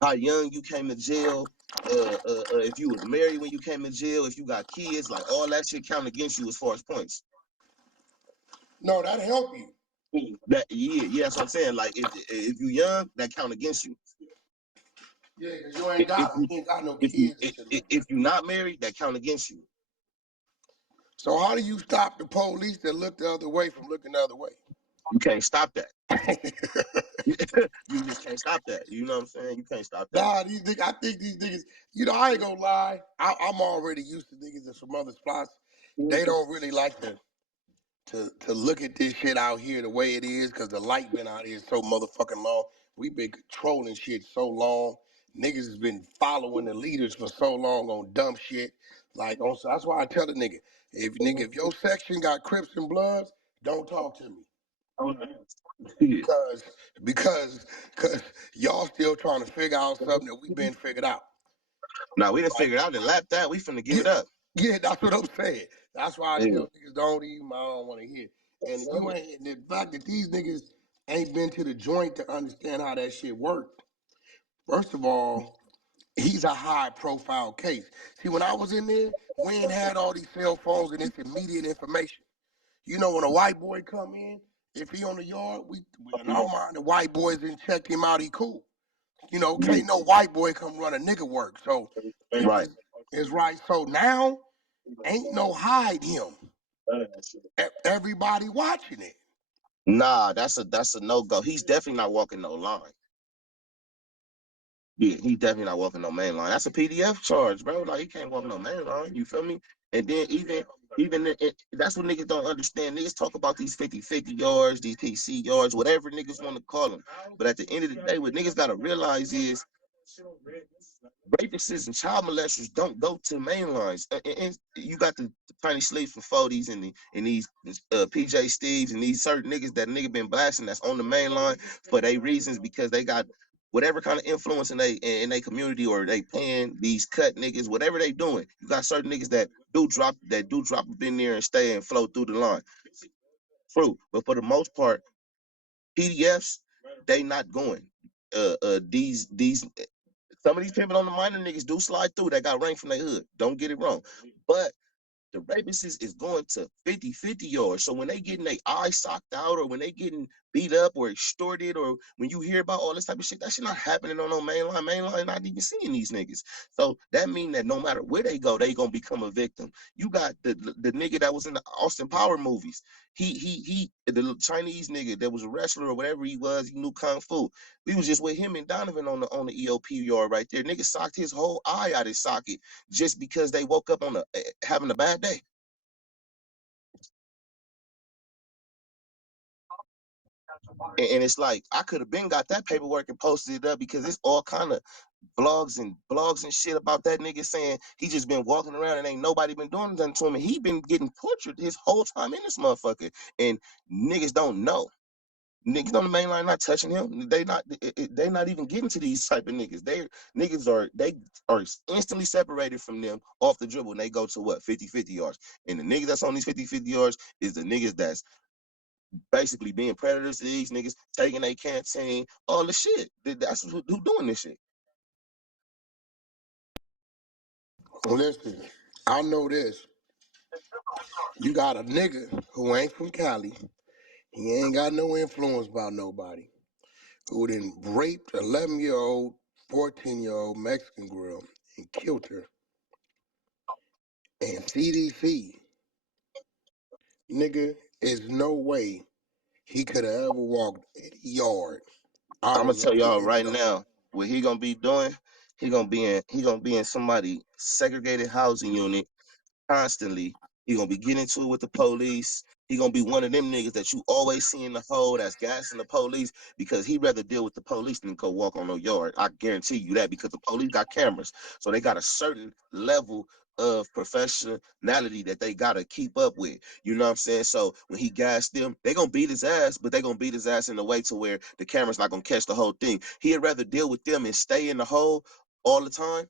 How young you came to jail, if you was married when you came to jail, if you got kids, like all that shit count against you as far as points. No, that help you. Yeah, that's what I'm saying. Like if you young, that count against you. Yeah, because you If ain't got no if you kids and shit like that. if you not married, that count against you. So how do you stop the police that look the other way from looking the other way? You can't stop that. You just can't stop that. You know what I'm saying? You can't stop that. Nah, these niggas, I think these niggas, you know, I ain't gonna lie. I'm already used to niggas that's from other spots. They don't really like to look at this shit out here the way it is because the light been out here so motherfucking long. We've been controlling shit so long. Niggas has been following the leaders for so long on dumb shit. Like, so that's why I tell the nigga, if your section got Crips and Bloods, don't talk to me. Because y'all still trying to figure out something that we've been figured out. Now we done figured out and lapped that. We finna give it up. Yeah, that's what I'm saying. That's why I tell niggas don't I don't want to hear. And you ain't the fact that these niggas ain't been to the joint to understand how that shit worked. First of all, he's a high profile case. See, when I was in there, we ain't had all these cell phones and this immediate information. You know, when a white boy come in, if he on the yard, we in our mind, the white boys didn't check him out, he cool. You know, can't no white boy come run a nigga work. So it's right. So now ain't no hide him. Everybody watching it. Nah, that's a no-go. He's definitely not walking no line. Yeah, he definitely not walking no main line. That's a PDF charge, bro. Like, he can't walk no main line. You feel me? And then even that's what niggas don't understand. Niggas talk about these 50-50 yards, these PC yards, whatever niggas want to call them. But at the end of the day, what niggas got to realize is rapists and child molesters don't go to main lines. And you got the tiny sleeves from 40s and these PJ Steves and these certain niggas that nigga been blasting that's on the main line for their reasons because they got whatever kind of influence in they community or they paying these cut niggas, whatever they doing. You got certain niggas that do drop up in there and stay and flow through the line. True, but for the most part, PDFs they not going. These some of these people on the minor niggas do slide through that got ranked from their hood. Don't get it wrong. But the rapists is going to 50-50 yards. So when they getting their eyes socked out or when they getting beat up or extorted or when you hear about all this type of shit, that shit not happening on no main line. Main line not even seeing these niggas. So that mean that no matter where they go, they gonna become a victim. You got the nigga that was in the Austin Power movies. He the Chinese nigga that was a wrestler or whatever he was, he knew Kung Fu. We was just with him and Donovan on the EOP yard right there. Nigga socked his whole eye out his socket just because they woke up on having a bad day. And it's like I could have been got that paperwork and posted it up because it's all kind of blogs and shit about that nigga saying he just been walking around and ain't nobody been doing nothing to him and he been getting tortured his whole time in this motherfucker and niggas don't know. Niggas on the main line not touching him. They not even getting to these type of niggas. They are instantly separated from them off the dribble and they go to what 50-50 yards. And the niggas that's on these 50-50 yards is the niggas that's basically being predators to these niggas, taking their canteen, all the shit. That's who doing this shit. Listen, I know this. You got a nigga who ain't from Cali. He ain't got no influence about nobody. Who then raped 11-year-old, 14-year-old Mexican girl and killed her. And CDC, nigga, is no way he could have ever walked a yard. I'm gonna tell y'all right now what he gonna be doing. He gonna be in somebody segregated housing unit constantly. He gonna be getting into it with the police. He gonna be one of them niggas that you always see in the hole that's gassing the police because he rather deal with the police than go walk on no yard. I guarantee you that because the police got cameras, so they got a certain level of professionality that they gotta keep up with. You know what I'm saying? So when he gassed them, they gonna beat his ass, but they gonna beat his ass in a way to where the camera's not gonna catch the whole thing. He'd rather deal with them and stay in the hole all the time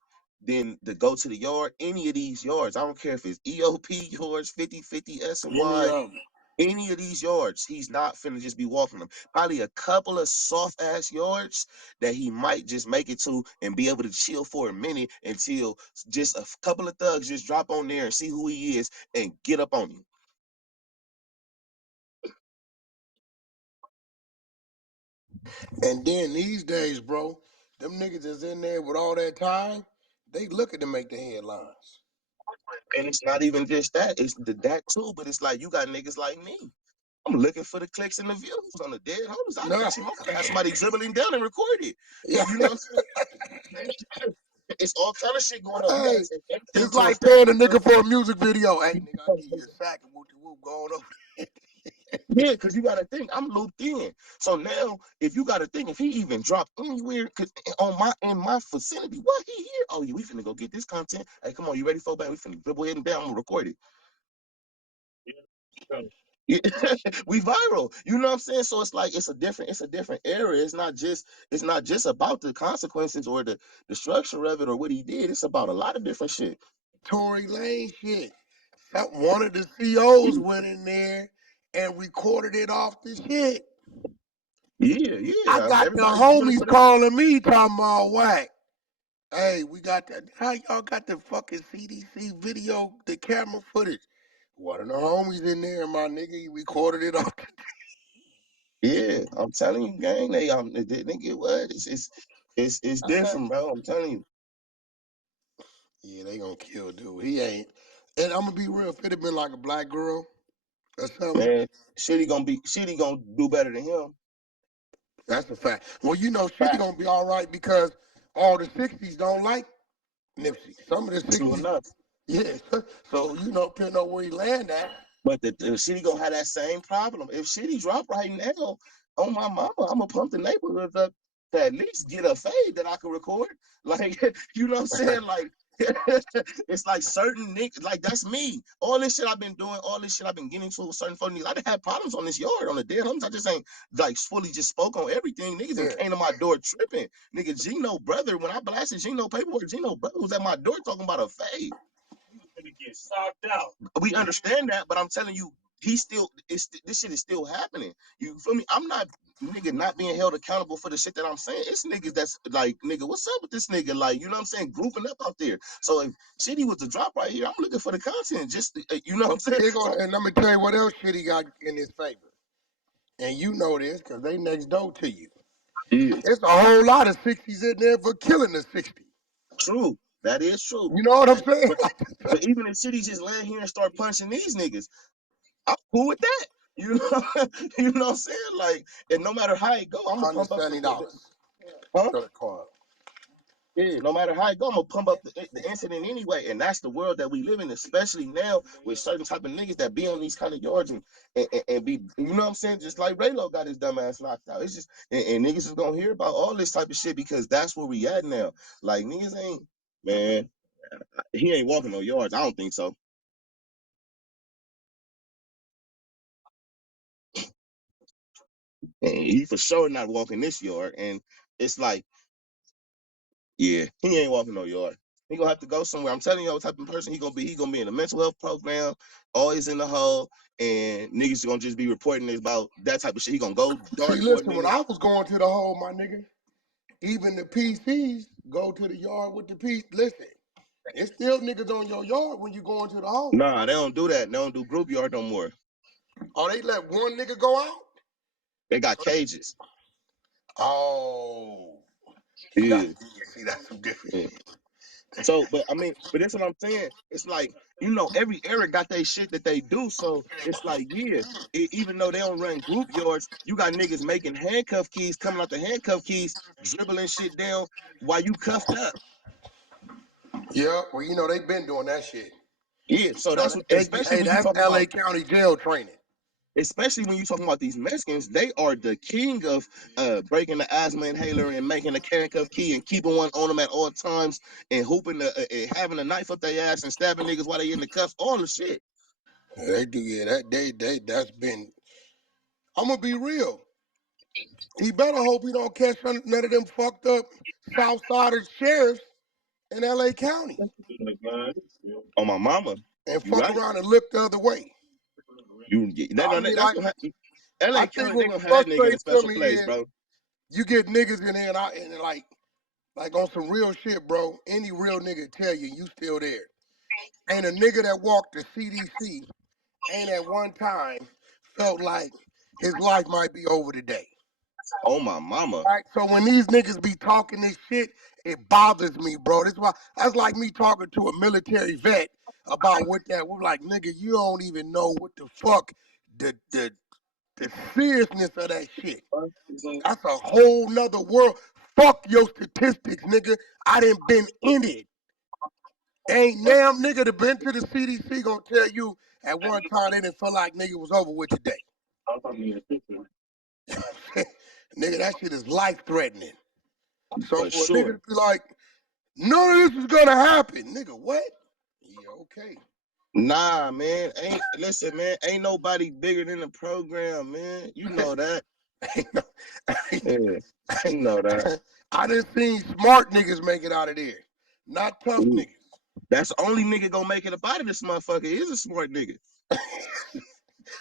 than to go to the yard, any of these yards. I don't care if it's EOP yards, 50-50 SY, any of these yards, he's not finna just be walking them. Probably a couple of soft ass yards that he might just make it to and be able to chill for a minute until just a couple of thugs just drop on there and see who he is and get up on him. And then these days, bro, them niggas that's in there with all that time, they looking to make the headlines. And it's not even just that. It's that too, but it's like you got niggas like me. I'm looking for the clicks and the views on the dead homies. I got to have somebody dribbling down and record it. Yeah. You know what I'm saying? It's all kind of shit going on. Hey, it's like paying a nigga for a music video. Hey, nigga, I'll give you a sack and whoop going over there. Yeah, because you got to think, I'm looped in. So now, if you got to think, if he even dropped anywhere in my vicinity, what he here? Oh, yeah, we finna go get this content. Hey, come on, you ready for that? We finna dribble it and down and record it. Yeah. We viral. You know what I'm saying? So it's like it's a different era. It's not just about the consequences or the structure of it or what he did. It's about a lot of different shit. Tory Lane shit. One of the COs went in there and recorded it off the shit. Yeah. I got the homies calling me talking about whack. Hey, we got that. How y'all got the fucking CDC video, the camera footage? One of the homies in there, my nigga, he recorded it off. Yeah, I'm telling you, gang. They nigga, what? It's different, bro. I'm telling you. Yeah, they gonna kill dude. He ain't. And I'm gonna be real. If it had been like a black girl or something, man, Shitty gonna do better than him. That's a fact. Well, you know, Shitty gonna be all right because all the 60s don't like Nipsey. Some of the 60s. True enough. Yeah. So, you know, depending on where he land at. But the Shitty gonna have that same problem. If Shitty drop right now on my mama, I'm gonna pump the neighborhood up to at least get a fade that I can record. Like, you know what I'm saying? Like, it's like certain niggas, like that's me. All this shit I've been doing, all this shit I've been getting to certain folk niggas. I done had problems on this yard, on the dead homies. I just ain't like fully just spoke on everything. Niggas that came to my door tripping. Nigga, Gino brother, when I blasted Gino paperwork, Gino brother was at my door talking about a fade. Get socked out. We understand that, but I'm telling you, this shit is still happening. You feel me? I'm not not being held accountable for the shit that I'm saying. It's niggas that's like, nigga, what's up with this nigga? Like, you know what I'm saying? Grouping up out there. So if Shitty was to drop right here, I'm looking for the content. Just you know what I'm saying? And let me tell you what else Shitty got in his favor. And you know this because they next door to you. Yeah. It's a whole lot of 60s in there for killing the 60. True. That is true. You know what I'm saying? But even if Shitty just land here and start punching these niggas, I'm cool with that. You know, you know what I'm saying? Like, and no matter how it go, I'm gonna pump up $170. Huh? For the car. Yeah, no matter how it go, I'm gonna pump up the incident anyway. And that's the world that we live in, especially now with certain type of niggas that be on these kind of yards and be, you know what I'm saying? Just like Raylo got his dumb ass knocked out. It's just, and niggas is gonna hear about all this type of shit because that's where we at now. Like, niggas ain't, man, he ain't walking no yards. I don't think so. And he for sure not walking this yard. And it's like, yeah, he ain't walking no yard. He gonna have to go somewhere. I'm telling you what type of person he gonna be. He gonna be in a mental health program, always in the hole, and niggas gonna just be reporting about that type of shit. He gonna go dark. See, listen, when I was going to the hole, my nigga, even the PCs go to the yard with the PC. Listen, it's still niggas on your yard when you go into the hole. Nah, they don't do that. They don't do group yard no more. Oh, they let one nigga go out? They got cages. Oh. Yeah. See, that's some different shit. So, but that's what I'm saying. It's like, you know, every era got their shit that they do. So it's like, yeah, even though they don't run group yards, you got niggas making handcuff keys, coming out the handcuff keys, dribbling shit down while you cuffed up. Yeah, well, you know, they've been doing that shit. Yeah, so that's what, especially when that's LA County jail training. Especially when you're talking about these Mexicans, they are the king of breaking the asthma inhaler and making a handcuff key and keeping one on them at all times and hooping, having a knife up their ass and stabbing niggas while they in the cuffs, all the shit. Yeah, they do, yeah. That's been. I'm gonna be real. He better hope he don't catch none of them fucked up Southsiders sheriffs in LA County. On my mama. And fuck around and look the other way. LA County, they gonna have that nigga in a special place, bro. You get niggas in there and like on some real shit, bro. Any real nigga tell you still there. And a nigga that walked the CDC ain't at one time felt like his life might be over today. Oh my mama. Right? So when these niggas be talking this shit, it bothers me, bro. That's like me talking to a military vet about what that was like. Nigga, you don't even know what the fuck the seriousness of that shit. That's a whole nother world. Fuck your statistics, nigga. I done been in it. Ain't damn nigga that been to the CDC gonna tell you at one time they didn't feel like nigga was over with today. Nigga, that shit is life threatening. So for a nigga to be like, none of this is gonna happen, nigga, what? Yeah, okay. Nah, man. Listen, man. Ain't nobody bigger than the program, man. You know that. You know that. I done seen smart niggas make it out of there, not tough niggas. That's the only nigga gonna make it up out of this motherfucker is a smart nigga.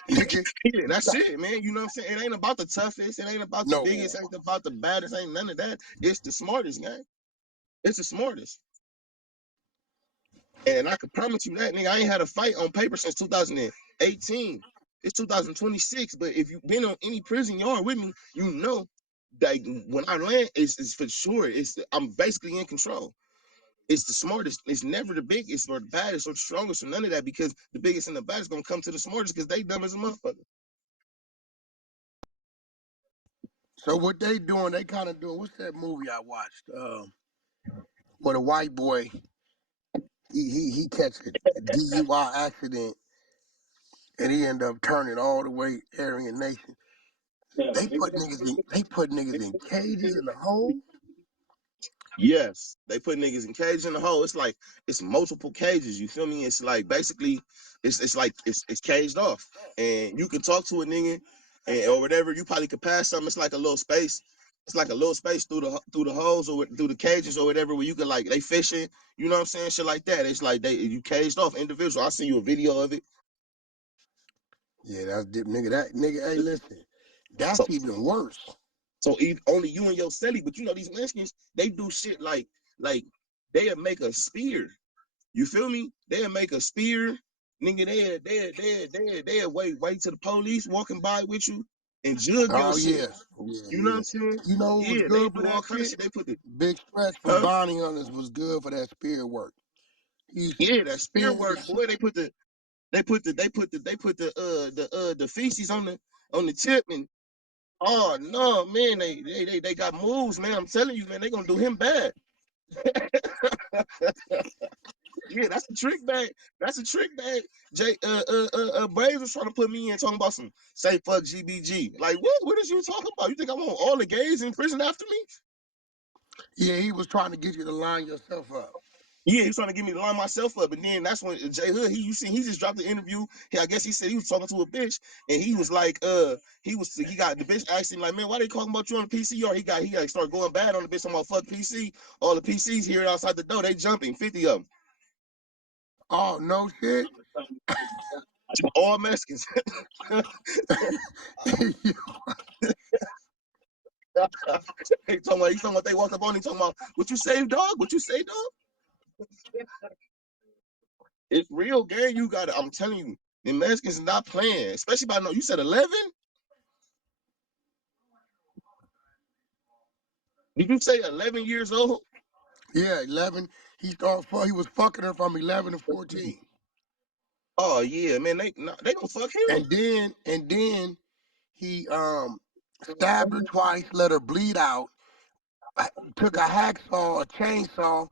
Nigga. Yeah, that's it, man. You know what I'm saying? It ain't about the toughest. It ain't about the biggest. It ain't about the baddest. Ain't none of that. It's the smartest, man. It's the smartest. And I can promise you that, nigga, I ain't had a fight on paper since 2018. It's 2026. But if you've been on any prison yard with me, you know that when I land, it's for sure. I'm basically in control. It's the smartest. It's never the biggest or the baddest or the strongest or none of that, because the biggest and the baddest gonna come to the smartest because they dumb as a motherfucker. So what they doing, they kind of doing, what's that movie I watched? Where the white boy, he catch a DUI accident and he end up turning all the way Aryan Nation. They put niggas in cages in the hole. Yes, they put niggas in cages in the hole. It's like it's multiple cages. You feel me? It's like basically, it's like it's caged off, and you can talk to a nigga, or whatever. You probably could pass something. It's like a little space. It's like a little space through the holes or through the cages or whatever, where you can like they fishing. You know what I'm saying? Shit like that. It's like you caged off individual. I seen you a video of it. Yeah, that's nigga. That nigga. Hey, listen, that's even worse. So only you and your celly, but you know these Mexicans, they do shit like they'll make a spear. You feel me? They'll make a spear, nigga. They'll wait till the police walking by with you and jug your shit. You know what I'm saying? You know who was good for that shit? Shit. They put the Big Stretch for bounty hunters was good for that spear work. That spear work, boy. They put the feces on the tip, and oh no, man, they got moves, man. I'm telling you, man, they gonna do him bad. Yeah, that's a trick bag. That's a trick bag. Jay, Braves was trying to put me in talking about some say fuck GBG. Like what is you talking about? You think I want all the gays in prison after me? Yeah, he was trying to get you to line yourself up. Yeah, he was trying to get me to line myself up, and then that's when Jay Hood, he just dropped the interview. I guess he said he was talking to a bitch, and he was like, he got the bitch asked him like, man, why they talking about you on the PC? Or he got started going bad on the bitch, talking about fuck PC. All the PCs here outside the door, they jumping, 50 of them. Oh no shit. All Mexicans. He's talking about they walked up on him talking about what you say, dog? What you say, dog? It's real, gang. You got it. I'm telling you, the Mexicans is not playing, especially by you said 11. Did you say 11 years old? Yeah, 11. He was fucking her from 11 to 14. Oh yeah, man. They gonna fuck him. And then he stabbed her twice, let her bleed out, took a hacksaw, a chainsaw,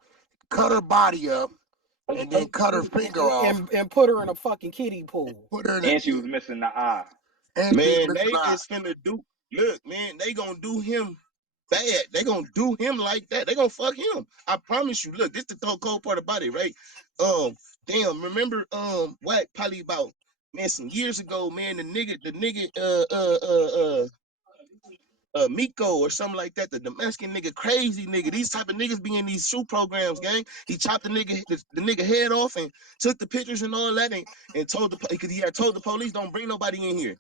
cut her body up, and then cut her finger off. And put her in a fucking kiddie pool. And she was missing the eye. Man, they is finna do. Look, man, they gonna do him bad. They gonna do him like that. They gonna fuck him. I promise you. Look, this the cold part about it, right? Damn. Remember, what? Probably about some years ago, man. The nigga, Miko or something like that. The Mexican nigga, crazy nigga. These type of niggas be in these shoe programs, gang. He chopped the nigga head off and took the pictures and all that, and told because he had told the police, don't bring nobody in here.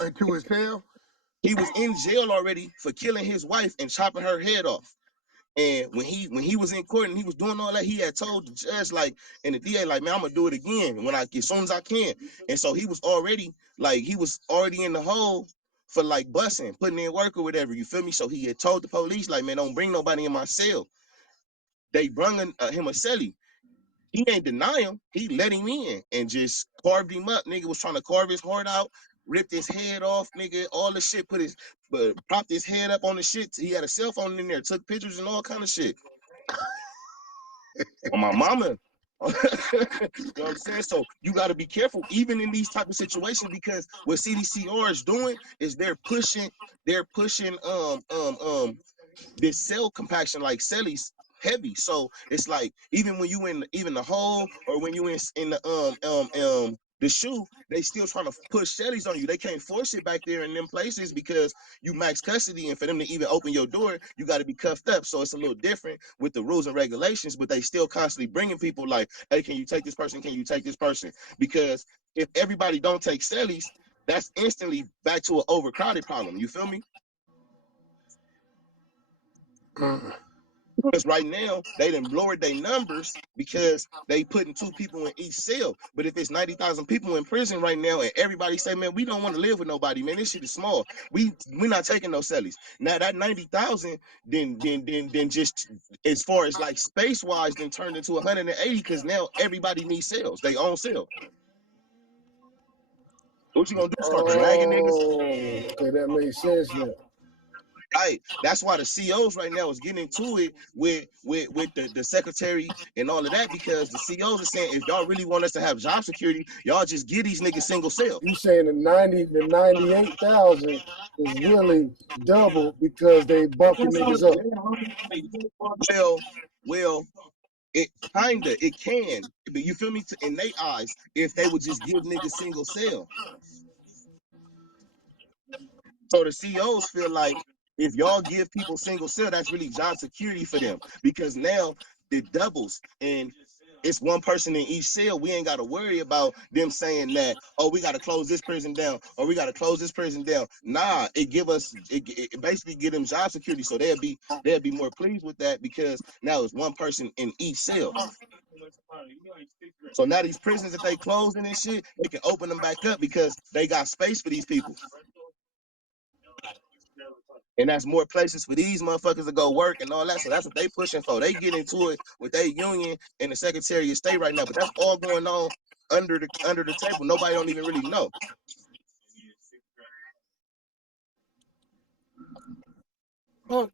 Into his cell? He was in jail already for killing his wife and chopping her head off. And when he was in court and he was doing all that, he had told the judge, like, and the DA, like, man, I'm gonna do it again as soon as I can. And so he was already in the hole for like busing, putting in work or whatever. You feel me? So he had told the police, like, man, don't bring nobody in my cell. They brung him a celly. He ain't deny him. He let him in and just carved him up. Nigga was trying to carve his heart out, ripped his head off, nigga, all the shit, propped his head up on the shit. He had a cell phone in there, took pictures and all kind of shit. On my mama. You know what I'm saying? So you got to be careful, even in these type of situations, because what CDCR is doing is they're pushing this cell compaction, like cellies heavy. So it's like even when you in even the hole, or when you in the shoe, they still trying to push cellies on you. They can't force it back there in them places because you max custody, and for them to even open your door, you got to be cuffed up. So it's a little different with the rules and regulations, but they still constantly bringing people like, hey, can you take this person? Can you take this person? Because if everybody don't take cellies, that's instantly back to an overcrowded problem. You feel me? Because right now they done lowered their numbers because they putting 2 people in each cell. But if it's 90,000 people in prison right now, and everybody say, man, we don't want to live with nobody, man, this shit is small. We're not taking no cellies. Now that 90,000 then just as far as like space wise, then turned into 180 because now everybody needs cells. They own cells. What you gonna do? Start dragging niggas? Oh, okay, that makes sense now. Right. That's why the COs right now is getting into it with the secretary and all of that, because the COs are saying, if y'all really want us to have job security, y'all just give these niggas single cell. You saying the 98,000 is really double because they bumping niggas up. Well, it can, but you feel me? In their eyes, if they would just give niggas single cell. So the COs feel like if y'all give people single cell, that's really job security for them, because now it doubles and it's one person in each cell. We ain't got to worry about them saying that, oh, we got to close this prison down, or we got to close this prison down. Nah, it basically give them job security. So they'll be more pleased with that, because now it's one person in each cell. So now these prisons that they closing and shit, they can open them back up because they got space for these people. And that's more places for these motherfuckers to go work and all that. So that's what they pushing for. They get into it with their union and the Secretary of State right now. But that's all going on under the table. Nobody don't even really know.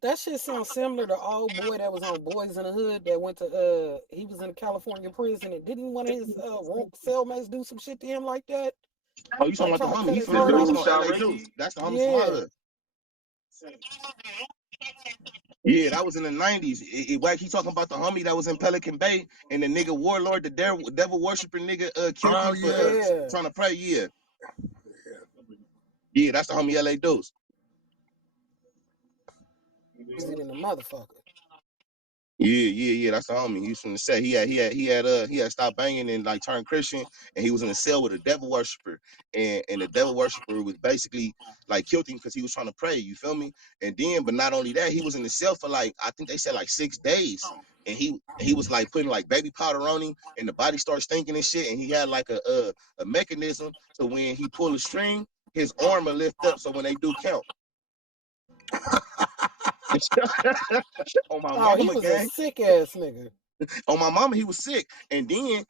That shit sounds similar to old boy that was on Boys in the Hood that went to he was in a California prison, and didn't one of his cellmates do some shit to him like that? Oh, you talking Like about the try to homie? cut He his from the heart dude out? from LA Deuce. That's the homie from my hood. Yeah, that was in the 90s. He talking about the homie that was in Pelican Bay, and the nigga warlord, the devil worshiper nigga, killed him for trying to pray. Yeah, that's the homie LA Deuce. Crazy than a motherfucker. Yeah. That's the homie. He was from the set. He had stopped banging and like turned Christian, and he was in a cell with a devil worshiper, and the devil worshiper was basically like killed him because he was trying to pray. You feel me? And then, but not only that, he was in the cell for like, I think they said like 6 days, and he was like putting like baby powder on him, and the body starts stinking and shit, and he had like a mechanism so when he pull a string, his arm will lift up so when they do count. On my mama, he was gang. a sick ass nigga. On my mama, he was sick, and then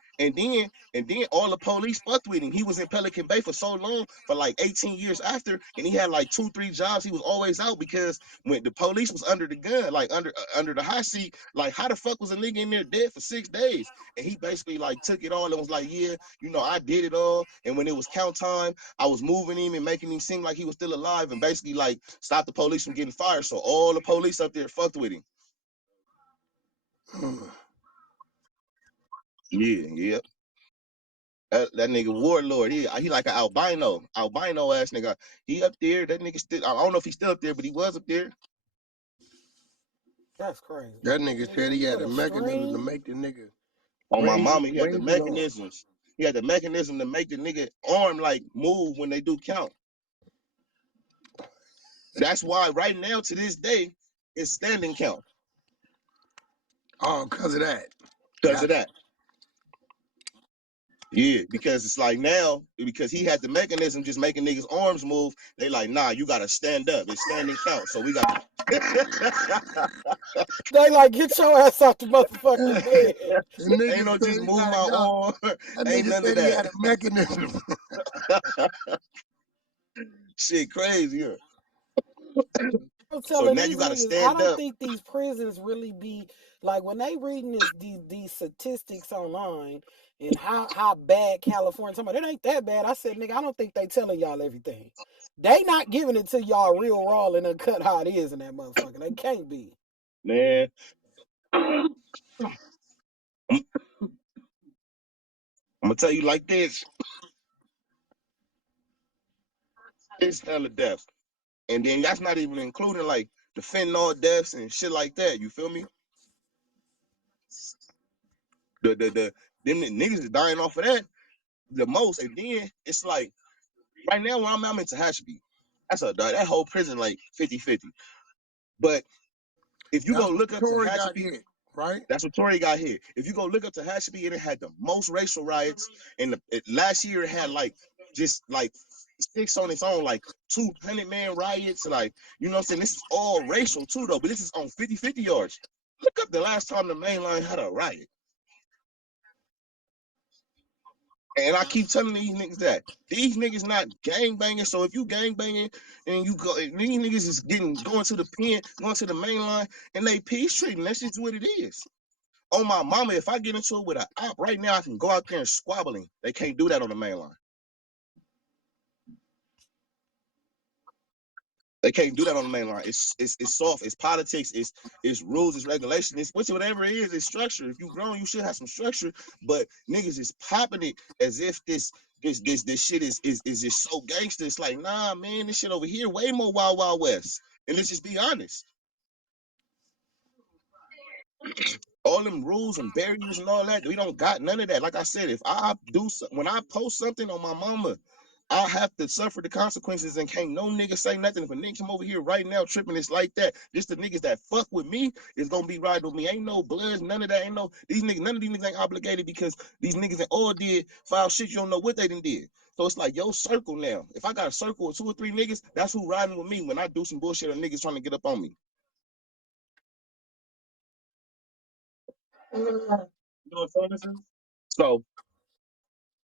all the police fucked with him. He was in Pelican Bay for so long, for like 18 years after, and he had like 2-3 jobs. He was always out because when the police was under the gun, like under the hot seat, like how the fuck was a nigga in there dead for 6 days? And he basically like took it all and was like, yeah, you know, I did it all. And when it was count time, I was moving him and making him seem like he was still alive, and basically like stopped the police from getting fired. So all the police up there fucked with him. Yeah. That nigga warlord, he like an albino ass nigga. He up there. That nigga still. I don't know if he's still up there, but he was up there. That's crazy. That nigga said he had a mechanism to make the nigga. On my mama, he had the mechanisms. He had the mechanism to make the nigga arm like move when they do count. That's why right now to this day it's standing count. Oh, because of that. Because of that. Yeah, because it's like now, because he had the mechanism just making niggas' arms move, they like, nah, you gotta stand up. It's standing count. So we got They like, get your ass off the motherfucking bed. The ain't nigga no said just he move like, my nah, arm. that Ain't nigga none of said he that. had a mechanism. Shit crazy. Yeah. I'm So telling now you these gotta niggas, I stand don't up. think these prisons really be like when they reading these statistics online and how bad California. Somebody, it ain't that bad. I said, nigga, I don't think they telling y'all everything. They not giving it to y'all real raw and uncut how it is in that motherfucker. They can't be. Man, I'm gonna tell you like this. It's hella deaths. And then that's not even including like the fentanyl deaths and shit like that. You feel me? Them niggas is dying off of that the most. And then it's like right now where I'm in Tehachapi. That whole prison like 50-50. But if you go That's what look up Tory got Tehachapi, hit, right? that's what Tory got here. If you go look up Tehachapi, it had the most racial riots. And last year it had like just like 6 on its own, like 200-man riots. Like, you know what I'm saying? This is all racial too, though. But this is on 50-50 yards. Look up the last time the main line had a riot. And I keep telling these niggas that these niggas not gang banging. So if you gang banging and you go, these niggas is going to the pen, going to the main line, and they peace treating. That's just what it is. On my mama, if I get into it with an op right now, I can go out there and squabbling. They can't do that on the main line. They can't do that on the main line. It's soft. It's politics. It's rules. It's regulation. It's whatever it is. It's structure. If you grown, you should have some structure. But niggas is popping it as if this shit is just so gangster. It's like, nah, man, this shit over here way more wild west. And let's just be honest. All them rules and barriers and all that, we don't got none of that. Like I said, if I when I post something on my mama, I have to suffer the consequences and can't no nigga say nothing. If a nigga come over here right now tripping, it's like that. Just the niggas that fuck with me is gonna be riding with me. Ain't no bloods, none of that. Ain't no these niggas. None of these niggas ain't obligated because these niggas that all did foul shit. You don't know what they done did. So it's like your circle now. If I got a circle of 2 or 3 niggas, that's who riding with me when I do some bullshit or niggas trying to get up on me. You know what I'm saying? So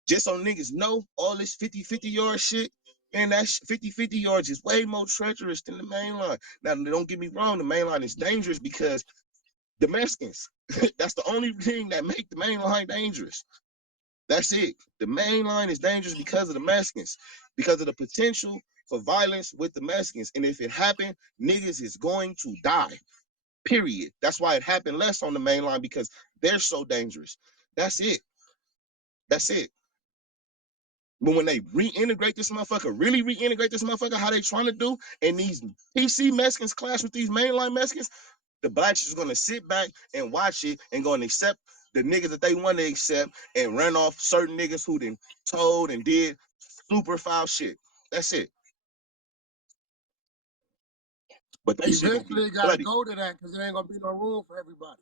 just so niggas know, all this 50-50 yard shit, man, that 50-50 yards is way more treacherous than the main line. Now, don't get me wrong, the main line is dangerous because the Mexicans, that's the only thing that make the main line dangerous. That's it. The main line is dangerous because of the Mexicans, because of the potential for violence with the Mexicans. And if it happened, niggas is going to die, period. That's why it happened less on the main line because they're so dangerous. That's it. That's it. But when they reintegrate this motherfucker, really reintegrate this motherfucker, how they trying to do, and these PC Mexicans clash with these mainline Mexicans, the blacks is gonna sit back and watch it and gonna accept the niggas that they want to accept and run off certain niggas who then told and did super foul shit. That's it. But that shit gonna be Eventually, it got to bloody. go to that because there ain't gonna be no room for everybody.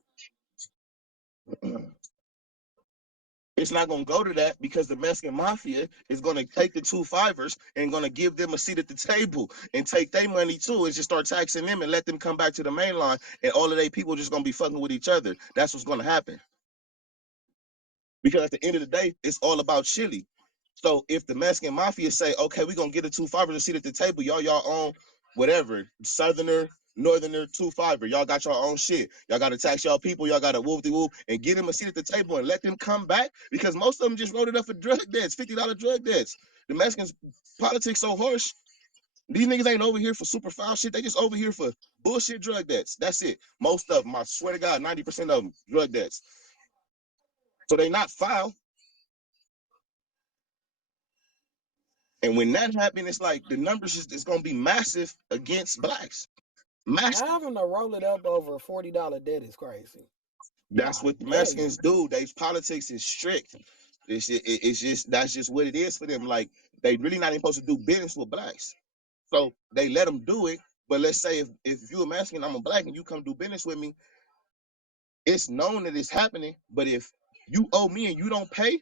It's not going to go to that because the Mexican mafia is going to take the 2-5ers and going to give them a seat at the table and take their money too and just start taxing them and let them come back to the main line and all of their people just going to be fucking with each other. That's what's going to happen. Because at the end of the day, it's all about Chile. So if the Mexican mafia say, okay, we're going to get the 2-5ers a seat at the table, y'all own whatever, Southerner, Northerner, 2-5er. Y'all got your own shit. Y'all got to tax y'all people. Y'all got to whoop-de-whoop and get them a seat at the table and let them come back because most of them just wrote it up for drug debts, $50 drug debts. The Mexicans' politics so harsh. These niggas ain't over here for super foul shit. They just over here for bullshit drug debts. That's it. Most of them, I swear to God, 90% of them, drug debts. So they not foul. And when that happened, it's like the numbers is going to be massive against blacks. Massive. Having to roll it up over a $40 debt is crazy. That's what the Mexicans do. Their politics is strict. It's just that's just what it is for them. Like they really not even supposed to do business with blacks, so they let them do it. But let's say if you're a Mexican, I'm a black, and you come do business with me, it's known that it's happening. But if you owe me and you don't pay,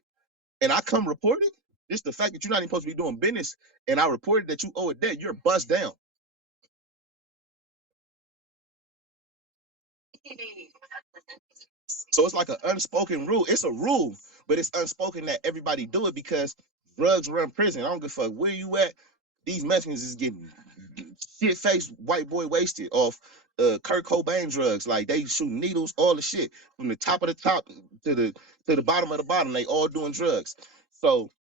and I come report it, just the fact that you're not even supposed to be doing business, and I reported that you owe a debt, you're bust down. So it's like an unspoken rule. It's a rule, but it's unspoken that everybody do it because drugs run prison. I don't give a fuck where you at. These Mexicans is getting shit-faced white boy wasted off Kurt Cobain drugs. Like they shooting needles, all the shit from the top of the top to the bottom of the bottom. They all doing drugs. So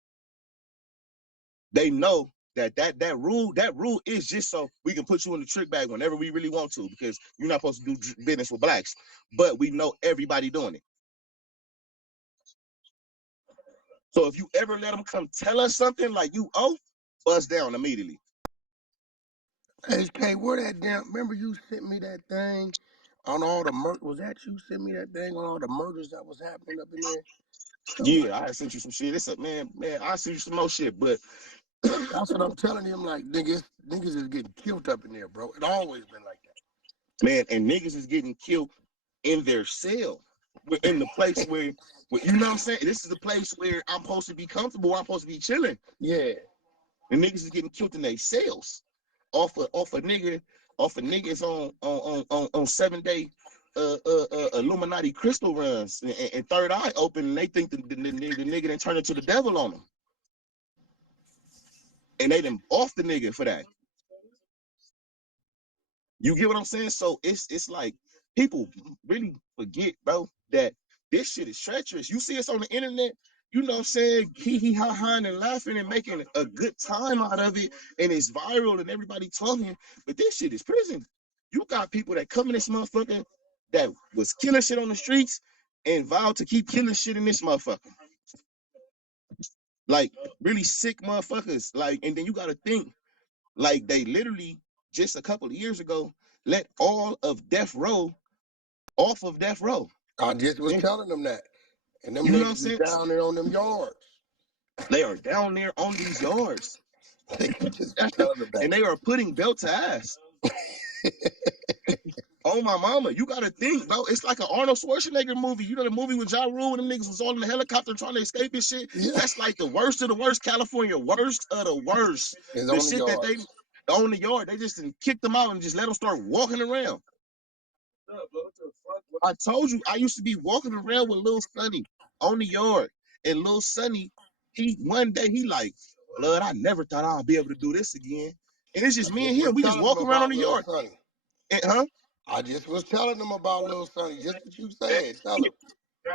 they know that rule is just so we can put you in the trick bag whenever we really want to, because you're not supposed to do business with blacks. But we know everybody doing it. So if you ever let them come tell us something like you owe, bust down immediately. HK, where that damn? Remember you sent me that thing on all the murder? Was that you sent me that thing on all the murders that was happening up in there? Yeah, I sent you some shit. It's a man. I sent you some more shit, but that's what I'm telling him. Like niggas is getting killed up in there, bro. It always been like that. Man, and niggas is getting killed in their cell. We're in the place where you know what I'm saying? This is the place where I'm supposed to be comfortable, where I'm supposed to be chilling. Yeah. And niggas is getting killed in their cells. Off a niggas on 7-day Illuminati crystal runs and third eye open, and they think the nigga done turned into the devil on them. And they done off the nigga for that. You get what I'm saying? So it's like people really forget, bro, that this shit is treacherous. You see us on the internet, you know what I'm saying, hee ha and laughing and making a good time out of it, and it's viral and everybody talking, but this shit is prison. You got people that come in this motherfucker that was killing shit on the streets and vowed to keep killing shit in this motherfucker. Like really sick motherfuckers. Like, and then you gotta think, like they literally just a couple of years ago let all of death row off of death row. I just was telling them that. And them you know what I'm niggas is saying? down there on them yards. They are down there on these yards. Just telling them that. And they are putting belt to ass. Oh my mama, you gotta think, bro. It's like an Arnold Schwarzenegger movie. You know the movie with Ja Rule and them niggas was all in the helicopter trying to escape and shit? Yeah. That's like the worst of the worst, California, worst of the worst. It's the shit that they on the yard, they just kicked them out and just let them start walking around. I told you, I used to be walking around with Lil Sonny on the yard. And Lil Sonny, one day he like, blood, I never thought I'd be able to do this again. And it's just me and him. We just walk around on the yard. And, I just was telling them about Lil Sonny, just what you said. Tell them.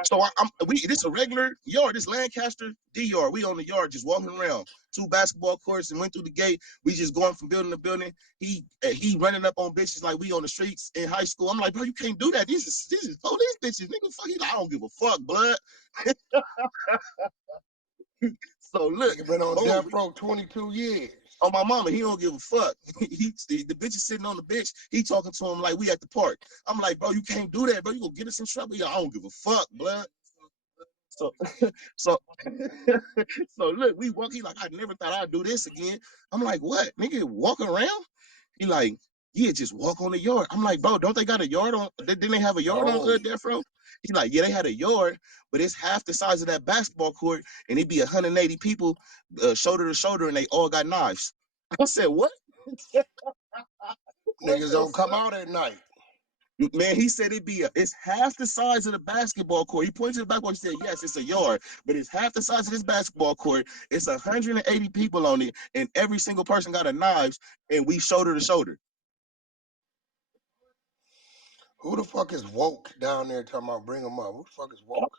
So this a regular yard, this Lancaster D yard. We on the yard just walking around. 2 basketball courts and went through the gate. We just going from building to building. He running up on bitches like we on the streets in high school. I'm like, bro, you can't do that. This is police bitches. Nigga, fuck you. I don't give a fuck, blood. So look, nigga been on death row 22 years. On my mama, he don't give a fuck. The bitch is sitting on the bench. He talking to him like we at the park. I'm like, bro, you can't do that, bro. You gonna get us in trouble. I don't give a fuck, blood. So look, we walk. He like, I never thought I'd do this again. I'm like, what, nigga, walk around? He like, yeah, just walk on the yard. I'm like, bro, don't they got a yard on? Didn't they have a yard on death row? He like, yeah, they had a yard, but it's half the size of that basketball court, and it be 180 people shoulder to shoulder, and they all got knives. I said, what? Niggas don't come out at night. Man, he said it's half the size of the basketball court. He pointed to the basketball. He said, yes, it's a yard, but it's half the size of this basketball court. It's 180 people on it, and every single person got a knives, and we shoulder to shoulder. Who the fuck is woke down there talking about bring them up? Who the fuck is woke?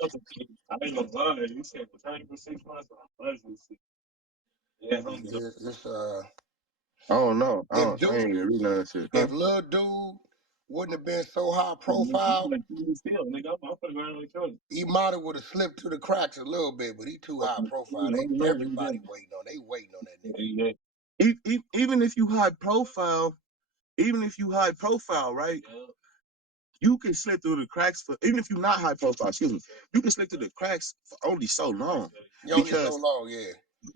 I ain't gonna lie. You said returning for 6 months. Yeah, I don't know. I ain't even reading that shit. If little dude wouldn't have been so high profile, he might have would have slipped through the cracks a little bit, but he too high profile. Everybody waiting on. They waiting on that nigga. Even if you high profile, right? You can slip through the cracks even if you're not high profile. Excuse me. You can slip through the cracks for only so long.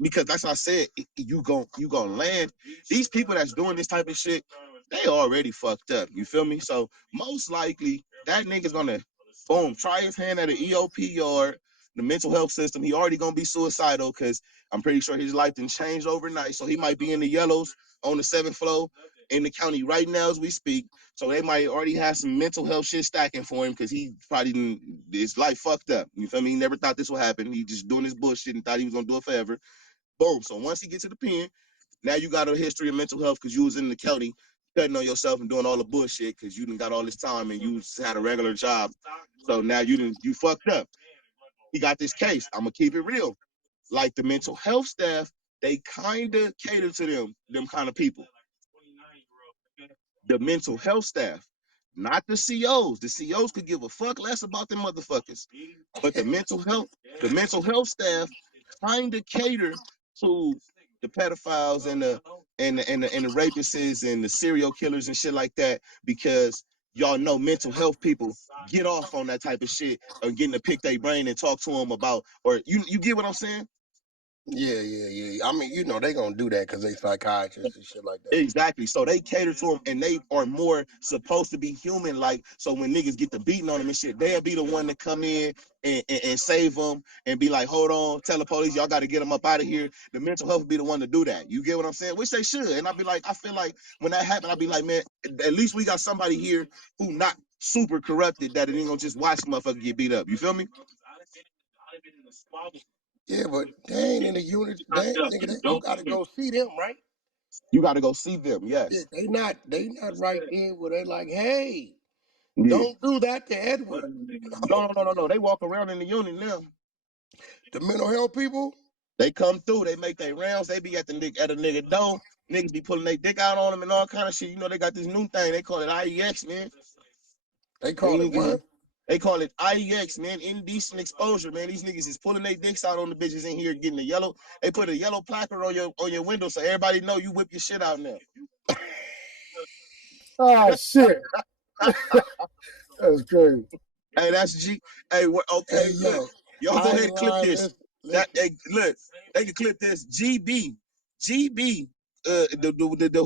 Because that's what I said. You gonna land. These people that's doing this type of shit, they already fucked up. You feel me? So most likely that nigga's gonna boom try his hand at an EOP yard, the mental health system. He already gonna be suicidal because I'm pretty sure his life didn't change overnight. So he might be in the yellows on the 7th floor in the county right now as we speak. So they might already have some mental health shit stacking for him because he probably didn't, his life fucked up. You feel me? He never thought this would happen. He just doing his bullshit and thought he was gonna do it forever. Boom. So once he gets to the pen, now you got a history of mental health because you was in the county cutting on yourself and doing all the bullshit because you didn't got all this time and you had a regular job. So now you fucked up. He got this case. I'm gonna keep it real. Like the mental health staff, they kind of cater to them kind of people. The mental health staff, not the COs. The COs could give a fuck less about them motherfuckers. But the mental health staff kind of cater to the pedophiles and the rapists and the serial killers and shit like that because y'all know mental health people get off on that type of shit or getting to pick their brain and talk to them about, or you get what I'm saying? Yeah. I mean, you know, they gonna do that because they psychiatrists and shit like that. Exactly. So they cater to them and they are more supposed to be human like. So when niggas get the beating on them and shit, they'll be the one to come in and save them and be like, hold on, tell the police, y'all got to get them up out of here. The mental health will be the one to do that. You get what I'm saying? Which they should. And I'll be like, I feel like when that happened, I'll be like, man, at least we got somebody here who not super corrupted that it ain't gonna just watch motherfucker get beat up. You feel me? Yeah, but they ain't in the unit. You gotta go see them, right? You got to go see them. Yes. Yeah, they not right there where they like, hey, Yeah. don't do that to Edward. No. They walk around in the unit now. The mental health people, they come through. They make their rounds. They be at a nigga door. Niggas be pulling their dick out on them and all kind of shit. You know they got this new thing. They call it IEX, man. they call it what? They call it IEX, man. Indecent exposure, man. These niggas is pulling their dicks out on the bitches in here, getting the yellow. They put a yellow placard on your window so everybody know you whip your shit out now. Oh shit. That's crazy. Hey, that's G. Hey, okay, Hey, look. Y'all go ahead and clip this. Listen. Hey, look, they can clip this. GB. The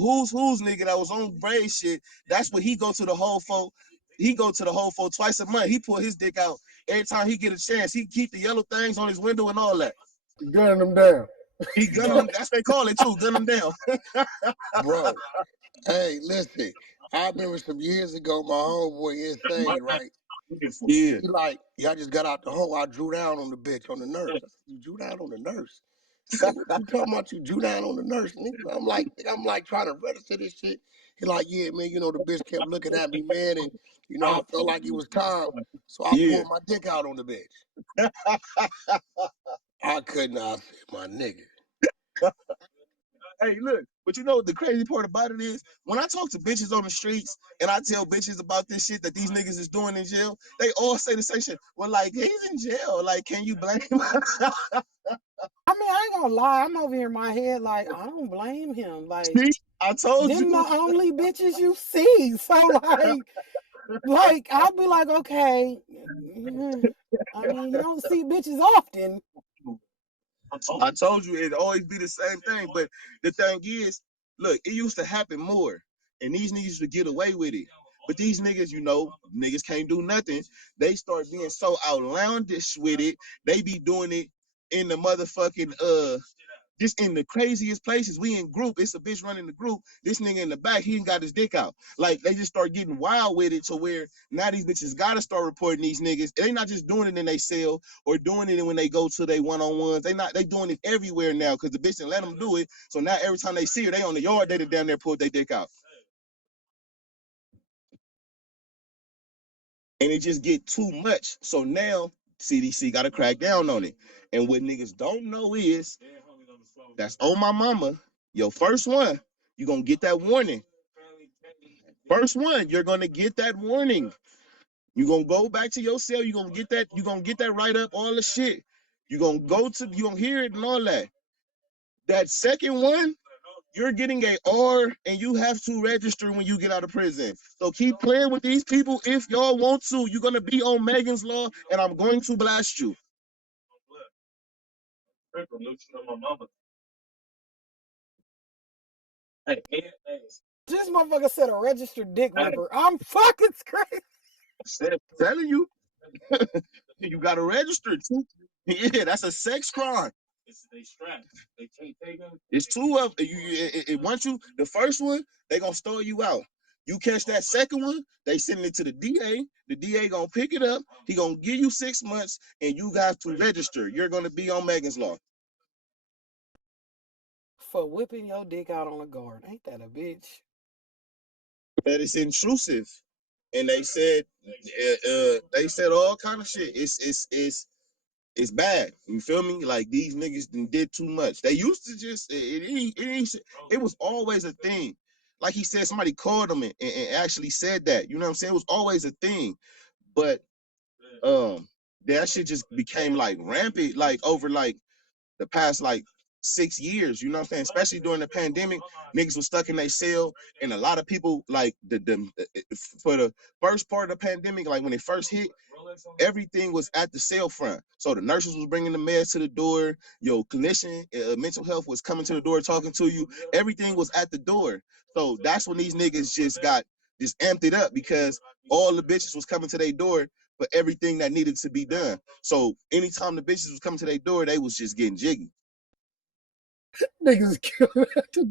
who's nigga that was on Brave shit. That's what he go to the whole folk. He go to the whole folk twice a month. He pull his dick out every time he get a chance. He keep the yellow things on his window and all that. Gunning them down. He gun them. That's what they call it too. Gun them down. Bro. Hey, listen. I remember some years ago, my homeboy Insane, right? Yeah. He like, I just got out the hole. I drew down on the bitch, on the nurse. I said, you drew down on the nurse? Nigga, what you talking about? You drew down on the nurse, nigga? I'm like trying to register this shit. He like, yeah, man, you know, the bitch kept looking at me, man, and you know, I felt like it was time. So I pulled my dick out on the bitch. I could not say my nigga. Hey, look, but you know what the crazy part about it is? When I talk to bitches on the streets and I tell bitches about this shit that these niggas is doing in jail, they all say the same shit. Well, like, he's in jail. Like, can you blame him? I mean, I ain't gonna lie. I'm over here in my head like, I don't blame him. Like, see, I told them you. the only bitches you see. So, like I'll be like, okay. I mean, you don't see bitches often. I told you it'd always be the same thing. But the thing is, look, it used to happen more. And these niggas used to get away with it. But these niggas, you know, niggas can't do nothing. They start being so outlandish with it. They be doing it in the motherfucking just in the craziest places. We in group. It's a bitch running the group. This nigga in the back, he ain't got his dick out. Like, they just start getting wild with it to where now these bitches got to start reporting these niggas. They not just doing it in they cell or doing it when they go to their one-on-ones. They doing it everywhere now because the bitch didn't let them do it. So now every time they see her, they on the yard, they down there pull their dick out. And it just get too much. So now CDC got to crack down on it. And what niggas don't know is that's on my mama. Your first one, you're going to get that warning. First one, you're going to get that warning. You're going to go back to your cell. You're going to get that write up, all the shit. You're going to hear it and all that. That second one, you're getting a R and you have to register when you get out of prison. So keep playing with these people if y'all want to. You're going to be on Megan's Law and I'm going to blast you. This motherfucker said a registered dick whipper. I'm fucking crazy. I'm telling you, you got to register too. Yeah, that's a sex crime. It's two of you. Once you the first one, they gonna store you out. You catch that second one, they send it to the DA. The DA gonna pick it up. He gonna give you 6 months, and you have to register. You're gonna be on Megan's Law. For whipping your dick out on a guard. Ain't that a bitch? That it's intrusive, and they said all kind of shit. It's bad. You feel me? Like these niggas did too much. They used to just it was always a thing. Like he said, somebody called him and actually said that. You know what I'm saying? It was always a thing. But that shit just became like rampant, like over like the past like 6 years, you know what I'm saying? Especially during the pandemic, niggas was stuck in their cell, and a lot of people like for the first part of the pandemic, like when it first hit, everything was at the cell front. So the nurses was bringing the meds to the door, your clinician, mental health was coming to the door talking to you. Everything was at the door. So that's when these niggas just amped it up because all the bitches was coming to their door for everything that needed to be done. So anytime the bitches was coming to their door, they was just getting jiggy. Niggas killing at the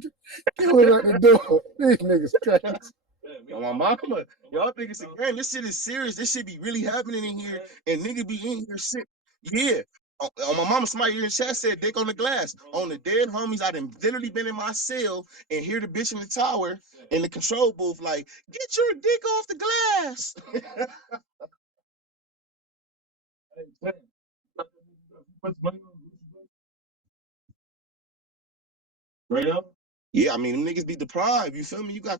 door. These niggas crazy. Yo, my mama, y'all think it's a game. This shit is serious. This shit be really happening in here, and nigga be in here shit. Yeah. On my mama, somebody in the chat said dick on the glass. On the dead homies, I done literally been in my cell and hear the bitch in the tower in the control booth like, get your dick off the glass. Yeah, I mean, them niggas be deprived. You feel me? You gotta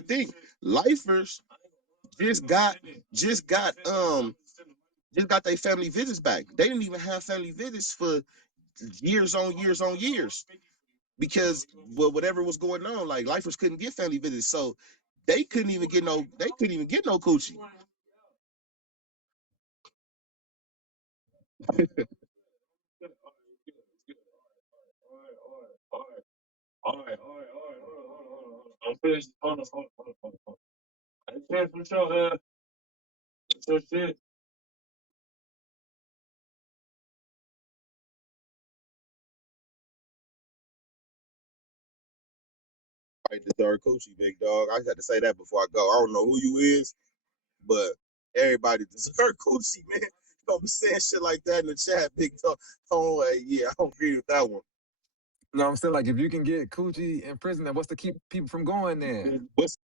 think. Lifers just got their family visits back. They didn't even have family visits for years on years because whatever was going on, like lifers couldn't get family visits, so they couldn't even get no coochie. I'm finished. Hold on. I finished with your shit. Right, the third coochie, big dog. I had to say that before I go. I don't know who you is, but everybody deserve coochie, man. Don't be saying shit like that in the chat, big dog. Oh, yeah, I don't agree with that one. No, I'm saying, like, if you can get coochie in prison, then what's to keep people from going there? What's